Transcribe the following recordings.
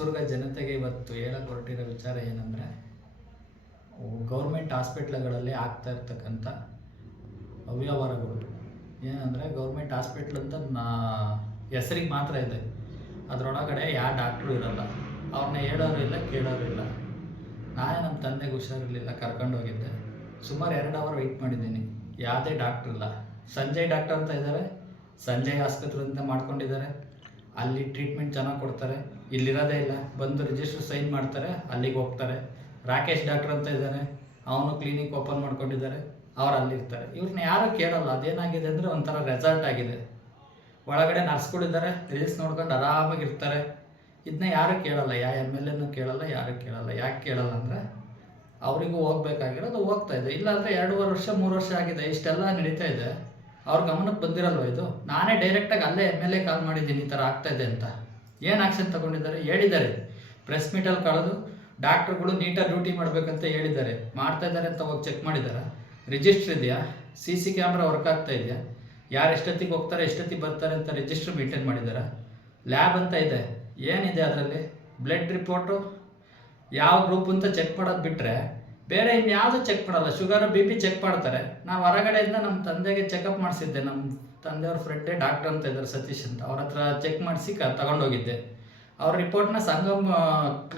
ಹೊಸದುರ್ಗ ಜನತೆಗೆ ಇವತ್ತು ಹೇಳಕ್ಕೆ ಹೊರಟಿರೋ ವಿಚಾರ ಏನಂದರೆ, ಗೌರ್ಮೆಂಟ್ ಹಾಸ್ಪಿಟ್ಲ್ಗಳಲ್ಲಿ ಆಗ್ತಾ ಇರ್ತಕ್ಕಂಥ ಅವ್ಯವಹಾರಗಳು ಏನಂದರೆ, ಗೌರ್ಮೆಂಟ್ ಹಾಸ್ಪಿಟ್ಲ್ ಅಂತ ಹೆಸರಿಗೆ ಮಾತ್ರ ಇದೆ, ಅದರೊಳಗಡೆ ಯಾವ ಡಾಕ್ಟ್ರು ಇರಲ್ಲ, ಅವ್ರನ್ನ ಹೇಳೋರು ಇಲ್ಲ ಕೇಳೋರು ಇಲ್ಲ. ನಾನೇ ನಮ್ಮ ತಂದೆಗೆ ಹುಷಾರಿರಲಿಲ್ಲ, ಕರ್ಕೊಂಡೋಗಿದ್ದೆ. ಸುಮಾರು 2 ಅವರ್ ವೆಯ್ಟ್ ಮಾಡಿದ್ದೀನಿ, ಯಾವುದೇ ಡಾಕ್ಟ್ರ್ ಇಲ್ಲ. ಸಂಜಯ್ ಡಾಕ್ಟರ್ ಅಂತ ಇದ್ದಾರೆ, ಸಂಜಯ್ ಆಸ್ಪತ್ರೆ ಅಂತ ಮಾಡ್ಕೊಂಡಿದ್ದಾರೆ, ಅಲ್ಲಿ ಟ್ರೀಟ್ಮೆಂಟ್ ಚೆನ್ನಾಗಿ ಕೊಡ್ತಾರೆ. ಇಲ್ಲಿರೋದೇ ಇಲ್ಲ, ಬಂದು ರಿಜಿಸ್ಟ್ರ್ ಸೈನ್ ಮಾಡ್ತಾರೆ, ಅಲ್ಲಿಗೆ ಹೋಗ್ತಾರೆ. ರಾಕೇಶ್ ಡಾಕ್ಟರ್ ಅಂತ ಇದ್ದಾನೆ, ಅವನು ಕ್ಲಿನಿಕ್ ಓಪನ್ ಮಾಡ್ಕೊಂಡಿದ್ದಾರೆ, ಅವ್ರು ಅಲ್ಲಿರ್ತಾರೆ. ಇವ್ರನ್ನ ಯಾರೂ ಕೇಳಲ್ಲ. ಅದೇನಾಗಿದೆ ಅಂದರೆ ಒಂಥರ ರೆಸಾರ್ಟ್ ಆಗಿದೆ. ಒಳಗಡೆ ನರ್ಸ್ಗಳಿದ್ದಾರೆ, ರೀಲ್ಸ್ ನೋಡ್ಕೊಂಡು ಆರಾಮಾಗಿರ್ತಾರೆ. ಇದನ್ನ ಯಾರು ಕೇಳಲ್ಲ, ಯಾವ MLAನೂ ಕೇಳಲ್ಲ, ಯಾರು ಕೇಳಲ್ಲ. ಯಾಕೆ ಕೇಳಲ್ಲ ಅಂದರೆ, ಅವರಿಗೂ ಹೋಗ್ಬೇಕಾಗಿರೋದು ಹೋಗ್ತಾ ಇದೆ. ಇಲ್ಲಾಂದರೆ 2.5 ವರ್ಷ 3 ವರ್ಷ ಆಗಿದೆ, ಇಷ್ಟೆಲ್ಲ ನಡೀತಾ ಇದೆ. ಅವ್ರ ಗಮನಕ್ಕೆ ಬಂದಿರಲ್ವ ಇದು? ನಾನೇ ಡೈರೆಕ್ಟಾಗಿ ಅಲ್ಲೇ MLA ಕಾಲ್ ಮಾಡಿದ್ದೀನಿ, ಈ ಥರ ಆಗ್ತಾಯಿದೆ ಅಂತ. ಏನು ಆ್ಯಕ್ಷನ್ ತೊಗೊಂಡಿದ್ದಾರೆ ಹೇಳಿದ್ದಾರೆ. ಪ್ರೆಸ್ ಮೀಟಲ್ಲಿ ಕಳೆದು ಡಾಕ್ಟ್ರುಗಳು ನೀಟಾಗಿ ಡ್ಯೂಟಿ ಮಾಡಬೇಕಂತ ಹೇಳಿದ್ದಾರೆ. ಮಾಡ್ತಾಯಿದ್ದಾರೆ ಅಂತ ಹೋಗಿ ಚೆಕ್ ಮಾಡಿದ್ದಾರೆ. ರಿಜಿಸ್ಟ್ರ್ ಇದೆಯಾ, CC ಕ್ಯಾಮ್ರಾ ವರ್ಕ್ ಆಗ್ತಾ ಇದೆಯಾ, ಯಾರು ಎಷ್ಟೊತ್ತಿಗೆ ಹೋಗ್ತಾರೆ ಎಷ್ಟೊತ್ತಿಗೆ ಬರ್ತಾರೆ ಅಂತ ರಿಜಿಸ್ಟ್ರ್ ಮೇಂಟೈನ್ ಮಾಡಿದ್ದಾರೆ. ಲ್ಯಾಬ್ ಅಂತ ಇದೆ, ಏನಿದೆ ಅದರಲ್ಲಿ? ಬ್ಲಡ್ ರಿಪೋರ್ಟು ಯಾವ ಗ್ರೂಪ್ ಅಂತ ಚೆಕ್ ಮಾಡೋದು ಬಿಟ್ಟರೆ ಬೇರೆ ಇನ್ಯಾವುದು ಚೆಕ್ ಮಾಡಲ್ಲ. ಶುಗರು BP ಚೆಕ್ ಮಾಡ್ತಾರೆ. ನಾವು ಹೊರಗಡೆಯಿಂದ ನಮ್ಮ ತಂದೆಗೆ ಚೆಕಪ್ ಮಾಡಿಸಿದ್ದೆ. ನಮ್ಮ ತಂದೆಯವ್ರ ಫ್ರೆಂಡೇ ಡಾಕ್ಟರ್ ಅಂತ ಇದ್ದಾರೆ, ಸತೀಶ್ ಅಂತ. ಅವ್ರ ಹತ್ರ ಚೆಕ್ ಮಾಡಿಸಿ ತಗೊಂಡೋಗಿದ್ದೆ. ಅವ್ರ ರಿಪೋರ್ಟ್ನ ಸಂಗಮ್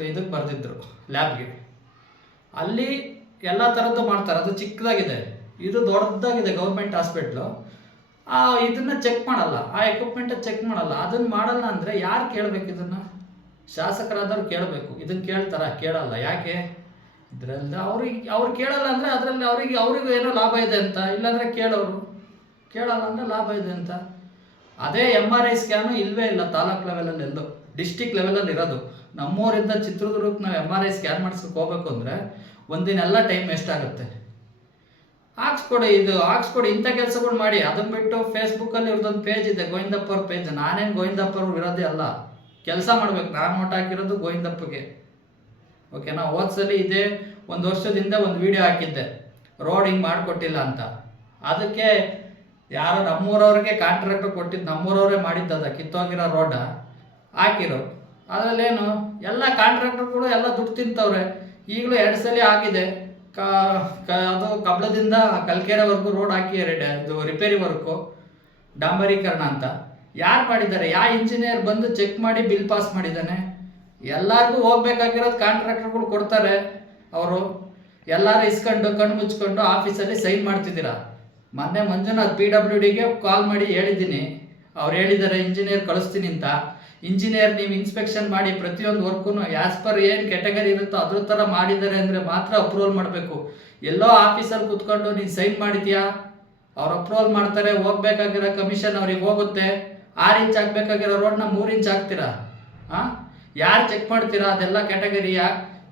ಇದಕ್ಕೆ ಬರೆದಿದ್ರು, ಲ್ಯಾಬ್ಗೆ. ಅಲ್ಲಿ ಎಲ್ಲ ಥರದ್ದು ಮಾಡ್ತಾರೆ. ಅದು ಚಿಕ್ಕದಾಗಿದೆ, ಇದು ದೊಡ್ಡದಾಗಿದೆ ಗೌರ್ಮೆಂಟ್ ಹಾಸ್ಪಿಟ್ಲು. ಇದನ್ನು ಚೆಕ್ ಮಾಡಲ್ಲ, ಆ ಎಕ್ವಿಪ್ಮೆಂಟ್ ಚೆಕ್ ಮಾಡಲ್ಲ. ಅದನ್ನು ಮಾಡಲ್ಲ ಅಂದರೆ ಯಾರು ಕೇಳಬೇಕು? ಇದನ್ನು ಶಾಸಕರಾದವ್ರು ಕೇಳಬೇಕು. ಇದನ್ನು ಕೇಳ್ತಾರ? ಕೇಳಲ್ಲ. ಯಾಕೆ? ಇದರಲ್ಲಿ ಅವ್ರು ಕೇಳಲ್ಲ ಅಂದರೆ ಅದರಲ್ಲಿ ಅವರಿಗೂ ಏನೋ ಲಾಭ ಇದೆ ಅಂತ, ಇಲ್ಲಾಂದರೆ ಕೇಳಲ್ಲ ಅಂದರೆ ಲಾಭ ಇದೆ ಅಂತ. ಅದೇ MRI ಸ್ಕ್ಯಾನು ಇಲ್ಲವೇ ಇಲ್ಲ ತಾಲೂಕು ಲೆವೆಲಲ್ಲಿ, ಎಲ್ಲೋ ಡಿಸ್ಟಿಕ್ ಲೆವೆಲಲ್ಲಿ ಇರೋದು. ನಮ್ಮೂರಿಂದ ಚಿತ್ರದುರ್ಗಕ್ಕೆ ನಾವು MRI ಸ್ಕ್ಯಾನ್ ಮಾಡಿಸ್ಲಿಕ್ಕೆ ಹೋಗ್ಬೇಕು ಅಂದರೆ ಒಂದಿನೆಲ್ಲ ಟೈಮ್ ಎಷ್ಟಾಗುತ್ತೆ? ಹಾಕ್ಸ್ಕೊಡಿ, ಇಂಥ ಕೆಲಸಗಳು ಮಾಡಿ. ಅದನ್ನು ಬಿಟ್ಟು ಫೇಸ್ಬುಕ್ಕಲ್ಲಿ ಇವ್ರದ್ದೊಂದು ಪೇಜ್ ಇದೆ, ಗೋವಿಂದಪ್ಪ ಅವ್ರ ಪೇಜ್. ನಾನೇನು ಗೋವಿಂದಪ್ಪ ಅವ್ರ ವಿರೋಧಿ ಅಲ್ಲ, ಕೆಲಸ ಮಾಡಬೇಕು. ನಾನು ಓಟ್ ಹಾಕಿರೋದು ಗೋವಿಂದಪ್ಪಗೆ, ಓಕೆನಾ? ಹೋದ್ಸಲಿ ಇದೇ 1 ವರ್ಷದಿಂದ ಒಂದು ವಿಡಿಯೋ ಹಾಕಿದ್ದೆ, ರೋಡ್ ಹಿಂಗೆ ಮಾಡಿಕೊಟ್ಟಿಲ್ಲ ಅಂತ. ಅದಕ್ಕೆ ಯಾರೋ ನಮ್ಮೂರವ್ರಿಗೆ ಕಾಂಟ್ರಾಕ್ಟರ್ ಕೊಟ್ಟಿದ್ದು, ನಮ್ಮೂರವರೇ ಮಾಡಿದ್ದದ ಕಿತ್ತೋಗಿರೋ ರೋಡ ಹಾಕಿರೋ. ಅದರಲ್ಲೇನು ಎಲ್ಲ ಕಾಂಟ್ರಾಕ್ಟರ್ಗಳು ಎಲ್ಲ ದುಡ್ಡು ತಿಂತವ್ರೆ. ಈಗಲೂ 2 ಸಲ ಆಗಿದೆ. ಅದು ಕಬ್ಲದಿಂದ ಕಲ್ಕೆರೆವರೆಗೂ ರೋಡ್ ಹಾಕಿ ಇದು ರಿಪೇರಿ ವರ್ಕು, ಡಾಂಬರೀಕರಣ ಅಂತ. ಯಾರು ಮಾಡಿದ್ದಾರೆ? ಯಾವ ಇಂಜಿನಿಯರ್ ಬಂದು ಚೆಕ್ ಮಾಡಿ ಬಿಲ್ ಪಾಸ್ ಮಾಡಿದ್ದಾನೆ? ಎಲ್ಲರಿಗೂ ಹೋಗ್ಬೇಕಾಗಿರೋದು ಕಾಂಟ್ರಾಕ್ಟರ್ಗಳು ಕೊಡ್ತಾರೆ. ಅವರು ಎಲ್ಲರೂ ಇಸ್ಕೊಂಡು ಕಣ್ಣು ಮುಚ್ಕೊಂಡು ಆಫೀಸಲ್ಲಿ ಸೈನ್ ಮಾಡ್ತಿದ್ದೀರಾ. ಮೊನ್ನೆ ಮಂಜುನಾಥ್ PWDಗೆ ಕಾಲ್ ಮಾಡಿ ಹೇಳಿದ್ದೀನಿ. ಅವ್ರು ಹೇಳಿದ್ದಾರೆ ಇಂಜಿನಿಯರ್ ಕಳಿಸ್ತೀನಿ ಅಂತ. ಇಂಜಿನಿಯರ್ ನೀವು ಇನ್ಸ್ಪೆಕ್ಷನ್ ಮಾಡಿ ಪ್ರತಿಯೊಂದು ವರ್ಕು ಆ್ಯಸ್ ಪರ್ ಏನು ಕ್ಯಾಟಗರಿ ಇರುತ್ತೋ ಅದ್ರ ಥರ ಮಾಡಿದ್ದಾರೆ ಅಂದರೆ ಮಾತ್ರ ಅಪ್ರೂವಲ್ ಮಾಡಬೇಕು. ಎಲ್ಲೋ ಆಫೀಸಲ್ಲಿ ಕೂತ್ಕೊಂಡು ನೀನು ಸೈನ್ ಮಾಡಿದ್ಯಾ, ಅವ್ರು ಅಪ್ರೂವಲ್ ಮಾಡ್ತಾರೆ. ಹೋಗ್ಬೇಕಾಗಿರೋ ಕಮಿಷನ್ ಅವ್ರಿಗೆ ಹೋಗುತ್ತೆ. 6 ಇಂಚ್ ಹಾಕ್ಬೇಕಾಗಿರೋ ರೋಡ್ನ 3 ಇಂಚ್ ಹಾಕ್ತೀರಾ? ಯಾರು ಚೆಕ್ ಮಾಡ್ತೀರಾ? ಅದೆಲ್ಲ ಕ್ಯಾಟಗರಿ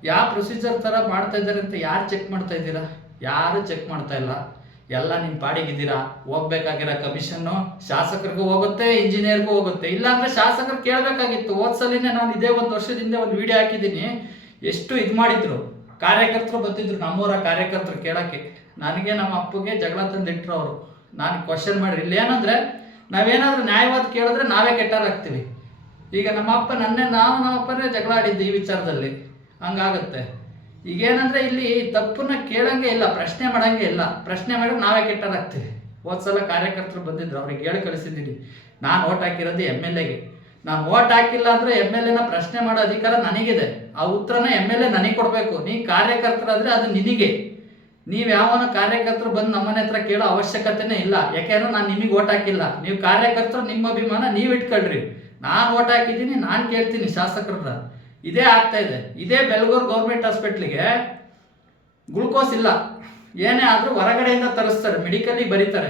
ಯಾವ ಪ್ರೊಸೀಜರ್ ಥರ ಮಾಡ್ತಾ ಇದ್ದಾರೆ ಅಂತ ಯಾರು ಚೆಕ್ ಮಾಡ್ತಾ ಇದ್ದೀರಾ? ಯಾರು ಚೆಕ್ ಮಾಡ್ತಾ ಇಲ್ಲ. ಎಲ್ಲ ನಿಮ್ಮ ಪಾಡಿಗಿದ್ದೀರಾ. ಹೋಗ್ಬೇಕಾಗಿರೋ ಕಮಿಷನ್ನು ಶಾಸಕರಿಗೂ ಹೋಗುತ್ತೆ, ಇಂಜಿನಿಯರ್ಗೂ ಹೋಗುತ್ತೆ. ಇಲ್ಲಾಂದರೆ ಶಾಸಕರು ಕೇಳಬೇಕಾಗಿತ್ತು. ಹೋದ್ಸಲಿನೇ ನಾನು ಇದೇ 1 ವರ್ಷದಿಂದ ಒಂದು ವಿಡಿಯೋ ಹಾಕಿದ್ದೀನಿ. ಎಷ್ಟು ಇದು ಮಾಡಿದ್ರು, ಕಾರ್ಯಕರ್ತರು ಬಂದಿದ್ರು, ನಮ್ಮೂರ ಕಾರ್ಯಕರ್ತರು ಕೇಳೋಕ್ಕೆ. ನನಗೆ ನಮ್ಮ ಅಪ್ಪಗೆ ಜಗಳ ತಂದಿಟ್ರು ಅವರು. ನಾನು ಕ್ವಶನ್ ಮಾಡಿರಿ. ಇಲ್ಲಿ ಏನಂದರೆ, ನಾವೇನಾದರೂ ನ್ಯಾಯವಾದ ಕೇಳಿದ್ರೆ ನಾವೇ ಕೆಟ್ಟಾರಾಗ್ತೀವಿ. ಈಗ ನಮ್ಮ ಅಪ್ಪನೇ ಜಗಳ ಆಡಿದ್ದು ಈ ವಿಚಾರದಲ್ಲಿ. ಹಂಗಾಗುತ್ತೆ. ಈಗೇನಂದರೆ ಇಲ್ಲಿ ತಪ್ಪನ್ನ ಕೇಳೋಂಗೆ ಇಲ್ಲ, ಪ್ರಶ್ನೆ ಮಾಡೋಂಗೆ ಇಲ್ಲ. ಪ್ರಶ್ನೆ ಮಾಡಿದ್ರೆ ನಾವೇ ಕೆಟ್ಟಾರಾಗ್ತೀವಿ. ಹೋದ್ಸಲ ಕಾರ್ಯಕರ್ತರು ಬಂದಿದ್ರು, ಅವ್ರಿಗೆ ಹೇಳಿ ಕಳಿಸಿದ್ದೀನಿ. ನಾನು ಓಟ್ ಹಾಕಿರೋದು MLAಗೆ. ನಾನು ಓಟ್ ಹಾಕಿಲ್ಲ ಅಂದರೆ MLAನ ಪ್ರಶ್ನೆ ಮಾಡೋ ಅಧಿಕಾರ ನನಗಿದೆ. ಆ ಉತ್ತರನ MLA ನನಗೆ ಕೊಡಬೇಕು. ನೀ ಕಾರ್ಯಕರ್ತರಾದರೆ ಅದು ನಿನಗೆ. ನೀವು ಯಾವನ ಕಾರ್ಯಕರ್ತರು ಬಂದು ನಮ್ಮನೆ ಹತ್ರ ಕೇಳೋ ಅವಶ್ಯಕತೆನೇ ಇಲ್ಲ. ಯಾಕೆಂದ್ರೆ ನಾನು ನಿಮಗೆ ಓಟ್ ಹಾಕಿಲ್ಲ. ನೀವು ಕಾರ್ಯಕರ್ತರು, ನಿಮ್ಮ ಅಭಿಮಾನ ನೀವು ಇಟ್ಕೊಳ್ರಿ. ನಾನು ಓಟ್ ಹಾಕಿದ್ದೀನಿ, ನಾನು ಕೇಳ್ತೀನಿ ಶಾಸಕರನ್ನ. ಇದೇ ಆಗ್ತಾ ಇದೆ. ಇದೇ ಬೆಳಗೂರು ಗೌರ್ಮೆಂಟ್ ಹಾಸ್ಪಿಟ್ಲಿಗೆ ಗ್ಲೂಕೋಸ್ ಇಲ್ಲ, ಏನೇ ಆದರೂ ಹೊರಗಡೆಯಿಂದ ತರಿಸ್ತಾರೆ, ಮೆಡಿಕಲಿಗೆ ಬರೀತಾರೆ.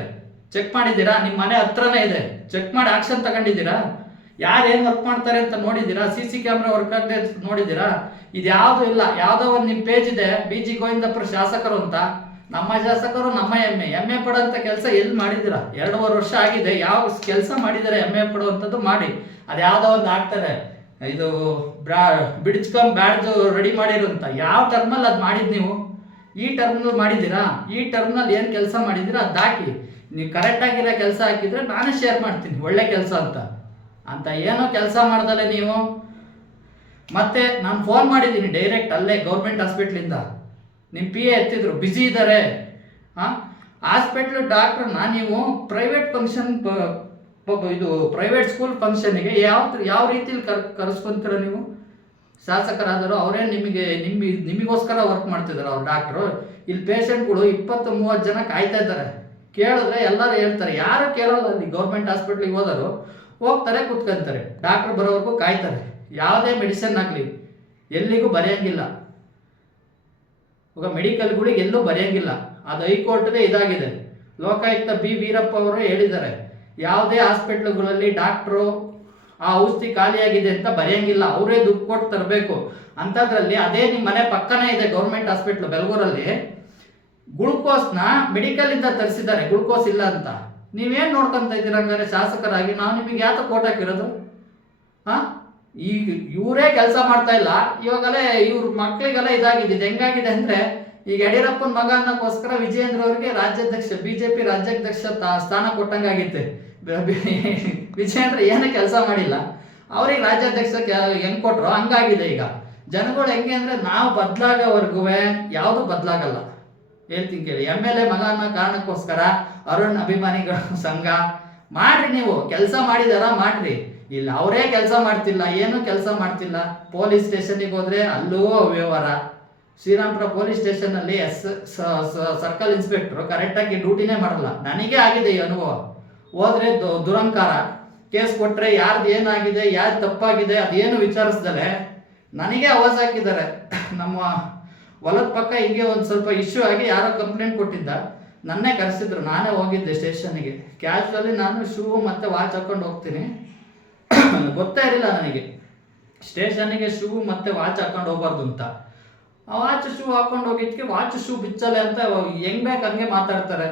ಚೆಕ್ ಮಾಡಿದ್ದೀರಾ? ನಿಮ್ಮ ಮನೆ ಹತ್ರನೇ ಇದೆ, ಚೆಕ್ ಮಾಡಿ ಆಕ್ಷನ್ ತಗೊಂಡಿದ್ದೀರಾ? ಯಾರು ಏನು ವರ್ಕ್ ಮಾಡ್ತಾರೆ ಅಂತ ನೋಡಿದ್ದೀರಾ? CC ಕ್ಯಾಮ್ರಾ ವರ್ಕ್ ಆಗದೆ ನೋಡಿದ್ದೀರಾ? ಇದು ಯಾವುದೂ ಇಲ್ಲ. ಯಾವುದೋ ಒಂದು ನಿಮ್ಮ ಪೇಜ್ ಇದೆ, BG ಗೋವಿಂದಪ್ಪರು ಶಾಸಕರು ಅಂತ. ನಮ್ಮ ಶಾಸಕರು, ನಮ್ಮ MA ಪಡೋಂಥ ಕೆಲಸ ಎಲ್ಲಿ ಮಾಡಿದ್ದೀರಾ? 2.5 ವರ್ಷ ಆಗಿದೆ. ಯಾವ ಕೆಲಸ ಮಾಡಿದ್ದಾರೆ MA ಪಡುವಂಥದ್ದು? ಮಾಡಿ. ಅದು ಯಾವುದೋ ಒಂದು ಹಾಕ್ತಾರೆ, ಇದು ಬ್ಯಾಡ್ಜ್ ರೆಡಿ ಮಾಡಿರು ಅಂತ. ಯಾವ ಟರ್ಮಲ್ಲಿ ಅದು ಮಾಡಿದ್ದು ನೀವು? ಈ ಟರ್ಮ್ನಲ್ಲಿ ಮಾಡಿದ್ದೀರಾ? ಈ ಟರ್ಮ್ನಲ್ಲಿ ಏನು ಕೆಲಸ ಮಾಡಿದ್ದೀರಾ ಅದು ಹಾಕಿ. ನೀವು ಕರೆಕ್ಟಾಗಿರೋ ಕೆಲಸ ಹಾಕಿದರೆ ನಾನೇ ಶೇರ್ ಮಾಡ್ತೀನಿ, ಒಳ್ಳೆ ಕೆಲಸ ಅಂತ ಏನೋ ಕೆಲಸ ಮಾಡ್ದಲೆ ನೀವು ಮತ್ತೆ ನಾನು ಫೋನ್ ಮಾಡಿದ್ದೀನಿ ಡೈರೆಕ್ಟ್ ಅಲ್ಲೇ ಗೌರ್ಮೆಂಟ್ ಹಾಸ್ಪಿಟ್ಲಿಂದ, ನಿಮ್ಮ ಪಿ ಎ ಎತ್ತಿದ್ರು ಬಿಸಿ ಇದ್ದಾರೆ. ಹಾಸ್ಪಿಟ್ಲು ಡಾಕ್ಟ್ರನ್ನ ನೀವು ಪ್ರೈವೇಟ್ ಫಂಕ್ಷನ್ ಇದು ಪ್ರೈವೇಟ್ ಸ್ಕೂಲ್ ಫಂಕ್ಷನ್ಗೆ ಯಾವ ರೀತಿಲಿ ಕರೆಸ್ಕೊಂತೀರ ನೀವು? ಶಾಸಕರಾದರು ಅವರೇ ನಿಮಗೋಸ್ಕರ ವರ್ಕ್ ಮಾಡ್ತಿದ್ದಾರೆ ಅವ್ರು ಡಾಕ್ಟ್ರು. ಇಲ್ಲಿ ಪೇಷಂಟ್ಗಳು 20-30 ಜನ ಕಾಯ್ತಾ ಇದ್ದಾರೆ. ಕೇಳಿದ್ರೆ ಎಲ್ಲರೂ ಹೇಳ್ತಾರೆ, ಯಾರು ಕೇಳಲ್ಲ. ಅಲ್ಲಿ ಗೌರ್ಮೆಂಟ್ ಹಾಸ್ಪಿಟ್ಲಿಗೆ ಹೋದರು ಹೋಗ್ತಾರೆ, ಕೂತ್ಕೊಂತಾರೆ, ಡಾಕ್ಟ್ರ್ ಬರೋವರೆಗೂ ಕಾಯ್ತಾರೆ. ಯಾವುದೇ ಮೆಡಿಸಿನ್ ಆಗಲಿ ಎಲ್ಲಿಗೂ ಬರೆಯೋಂಗಿಲ್ಲ. ಇವಾಗ ಮೆಡಿಕಲ್ಗಳಿಗೆ ಎಲ್ಲೂ ಬರೆಯೋಂಗಿಲ್ಲ. ಅದು ಹೈಕೋರ್ಟ್ಗೆ ಇದಾಗಿದೆ. ಲೋಕಾಯುಕ್ತ ಬಿ ವೀರಪ್ಪ ಅವರು ಹೇಳಿದ್ದಾರೆ, ಯಾವುದೇ ಹಾಸ್ಪಿಟ್ಲುಗಳಲ್ಲಿ ಡಾಕ್ಟ್ರು ಆ ಔಷಧಿ ಖಾಲಿಯಾಗಿದೆ ಅಂತ ಬರೆಯೋಂಗಿಲ್ಲ, ಅವರೇ ದುಡ್ಡು ಕೊಟ್ಟು ತರಬೇಕು. ಅಂಥದ್ರಲ್ಲಿ ಅದೇ ನಿಮ್ಮ ಮನೆ ಪಕ್ಕನೇ ಇದೆ ಗೌರ್ಮೆಂಟ್ ಹಾಸ್ಪಿಟ್ಲು ಬೆಳಗೂರಲ್ಲಿ. ಗ್ಲುಕೋಸ್ನ ಮೆಡಿಕಲಿಂದ ತರಿಸಿದ್ದಾರೆ, ಗ್ಲುಕೋಸ್ ಇಲ್ಲ ಅಂತ. ನೀವೇನು ನೋಡ್ಕೊತ ಇದ್ದೀರ ಹಂಗಾರೆ ಶಾಸಕರಾಗಿ? ನಾವು ನಿಮಗೆ ಯಾಕೆ ಕೋಟ್ ಹಾಕಿರೋದು? ಈಗ ಇವರೇ ಕೆಲಸ ಮಾಡ್ತಾ ಇಲ್ಲ. ಇವಾಗಲೇ ಇವ್ರ ಮಕ್ಕಳಿಗೆಲ್ಲ ಇದಾಗಿದೆ. ಇದು ಹೆಂಗಾಗಿದೆ ಅಂದರೆ, ಈಗ ಯಡಿಯೂರಪ್ಪನ ಮಗ ಅನ್ನೋಕ್ಕೋಸ್ಕರ ವಿಜಯೇಂದ್ರ ಅವರಿಗೆ ರಾಜ್ಯಾಧ್ಯಕ್ಷ BJP ರಾಜ್ಯಾಧ್ಯಕ್ಷ ಸ್ಥಾನ ಕೊಟ್ಟಂಗಾಗಿತ್ತೆ. ವಿಜಯೇಂದ್ರ ಏನು ಕೆಲಸ ಮಾಡಿಲ್ಲ, ಅವ್ರಿಗೆ ರಾಜ್ಯಾಧ್ಯಕ್ಷ ಹೆಂಗೆ ಕೊಟ್ಟರು ಹಂಗಾಗಿದೆ. ಈಗ ಜನಗಳು ಹೆಂಗೆ ಅಂದರೆ, ನಾವು ಬದಲಾಗೋವರೆಗೂ ಯಾವುದು ಬದಲಾಗಲ್ಲ. ಹೇಳ್ತೀನಿ ಕೇಳಿ. MLA ಮಗ ಅನ್ನೋ ಕಾರಣಕ್ಕೋಸ್ಕರ ಅರುಣ್ ಅಭಿಮಾನಿಗಳ ಸಂಘ ಮಾಡ್ರಿ. ನೀವು ಕೆಲಸ ಮಾಡಿದಾರ ಮಾಡ್ರಿ. ಇಲ್ಲ ಅವರೇ ಕೆಲಸ ಮಾಡ್ತಿಲ್ಲ, ಏನು ಕೆಲಸ ಮಾಡ್ತಿಲ್ಲ. ಪೊಲೀಸ್ ಸ್ಟೇಷನ್ಗೆ ಹೋದ್ರೆ ಅಲ್ಲೂ ಅವ್ಯವಹಾರ. ಶ್ರೀರಾಮ್ಪುರ ಪೊಲೀಸ್ ಸ್ಟೇಷನ್ನಲ್ಲಿ ಸರ್ಕಲ್ ಇನ್ಸ್ಪೆಕ್ಟ್ರು ಕರೆಕ್ಟಾಗಿ ಡ್ಯೂಟಿನೇ ಮಾಡಲ್ಲ. ನನಗೆ ಆಗಿದೆ ಈ ಅನುಭವ. ಹೋದ್ರೆ ದುರಂಕಾರ ಕೇಸ್ ಕೊಟ್ಟರೆ ಯಾರ್ದು ಏನಾಗಿದೆ, ಯಾರು ತಪ್ಪಾಗಿದೆ ಅದೇನು ವಿಚಾರಿಸ್ದಲೆ ನನಗೆ ಆವಾಜ್ ಹಾಕಿದ್ದಾರೆ. ನಮ್ಮ ಹೊಲದ ಪಕ್ಕ ಹೀಗೆ ಒಂದು ಸ್ವಲ್ಪ ಇಶ್ಯೂ ಆಗಿ ಯಾರೋ ಕಂಪ್ಲೇಂಟ್ ಕೊಟ್ಟಿದ್ದ, ನನ್ನೇ ಕರೆಸಿದ್ರು. ನಾನೇ ಹೋಗಿದ್ದೆ ಸ್ಟೇಷನ್ಗೆ. ಕ್ಯಾಶುವಲಿ ನಾನು ಶೂ ಮತ್ತು ವಾಚ್ ಹಾಕೊಂಡು ಹೋಗ್ತೀನಿ. ಗೊತ್ತೇ ಇರಲಿಲ್ಲ ನನಗೆ ಸ್ಟೇಷನ್ಗೆ ಶೂ ಮತ್ತು ವಾಚ್ ಹಾಕೊಂಡು ಹೋಗ್ಬಾರ್ದು ಅಂತ. ಆ ವಾಚ್ ಶೂ ಹಾಕೊಂಡು ಹೋಗಿದ್ದಕ್ಕೆ ವಾಚ್ ಶೂ ಬಿಚ್ಚಲ್ಲ ಅಂತ ಹೆಂಗೆ ಬೇಕು ಹಂಗೆ ಮಾತಾಡ್ತಾರೆ.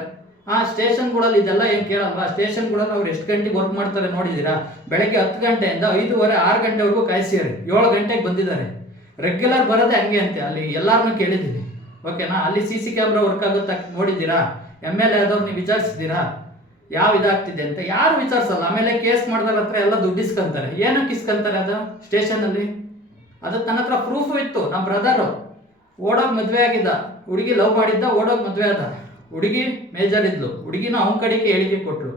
ಸ್ಟೇಷನ್ಗಳಲ್ಲಿ ಇದೆಲ್ಲ ಏನು ಕೇಳಲ್ವಾ? ಸ್ಟೇಷನ್ಗಳಲ್ಲಿ ಅವ್ರು ಎಷ್ಟು ಗಂಟೆಗೆ ವರ್ಕ್ ಮಾಡ್ತಾರೆ ನೋಡಿದ್ದೀರಾ? ಬೆಳಗ್ಗೆ 10 ಗಂಟೆಯಿಂದ 5:30, 6 ಗಂಟೆವರೆಗೂ ಕಾಯಿಸಿದ್ದಾರೆ. 7 ಗಂಟೆಗೆ ಬಂದಿದ್ದಾರೆ. ರೆಗ್ಯುಲರ್ ಬರೋದೇ ಹಂಗೆ ಅಂತೆ. ಅಲ್ಲಿ ಎಲ್ಲರನ್ನೂ ಕೇಳಿದ್ದೀನಿ, ಓಕೆನಾ? ಅಲ್ಲಿ CC ಕ್ಯಾಮ್ರಾ ವರ್ಕ್ ಆಗುತ್ತಾ ನೋಡಿದ್ದೀರಾ? MLA ಆದವ್ರು ನೀವು ವಿಚಾರಿಸಿದ್ದೀರಾ ಯಾವ ಇದಾಗ್ತಿದೆ ಅಂತ? ಯಾರು ವಿಚಾರಿಸಲ್ಲ. ಆಮೇಲೆ ಕೇಸ್ ಮಾಡಿದ್ರ ಹತ್ರ ಎಲ್ಲ ದುಡ್ಡು ಇಸ್ಕೊಂತಾರೆ. ಏನಕ್ಕೆ ಇಸ್ಕೊಂತಾರೆ ಅದು ಸ್ಟೇಷನಲ್ಲಿ? ಅದು ನನ್ನ ಹತ್ರ ಪ್ರೂಫು ಇತ್ತು. ನಮ್ಮ ಬ್ರದರು ಓಡೋಗಿ ಮದುವೆ ಆಗಿದ್ದ, ಹುಡುಗಿ ಲವ್ ಮಾಡಿದ್ದ, ಓಡೋಗಿ ಮದುವೆ ಆದ. ಹುಡುಗಿ ಮೇಜರ್ ಇದ್ಲು, ಹುಡುಗಿನ ಅವನ ಕಡೆಗೆ ಹೇಳಿಕೆ ಕೊಟ್ಟರು,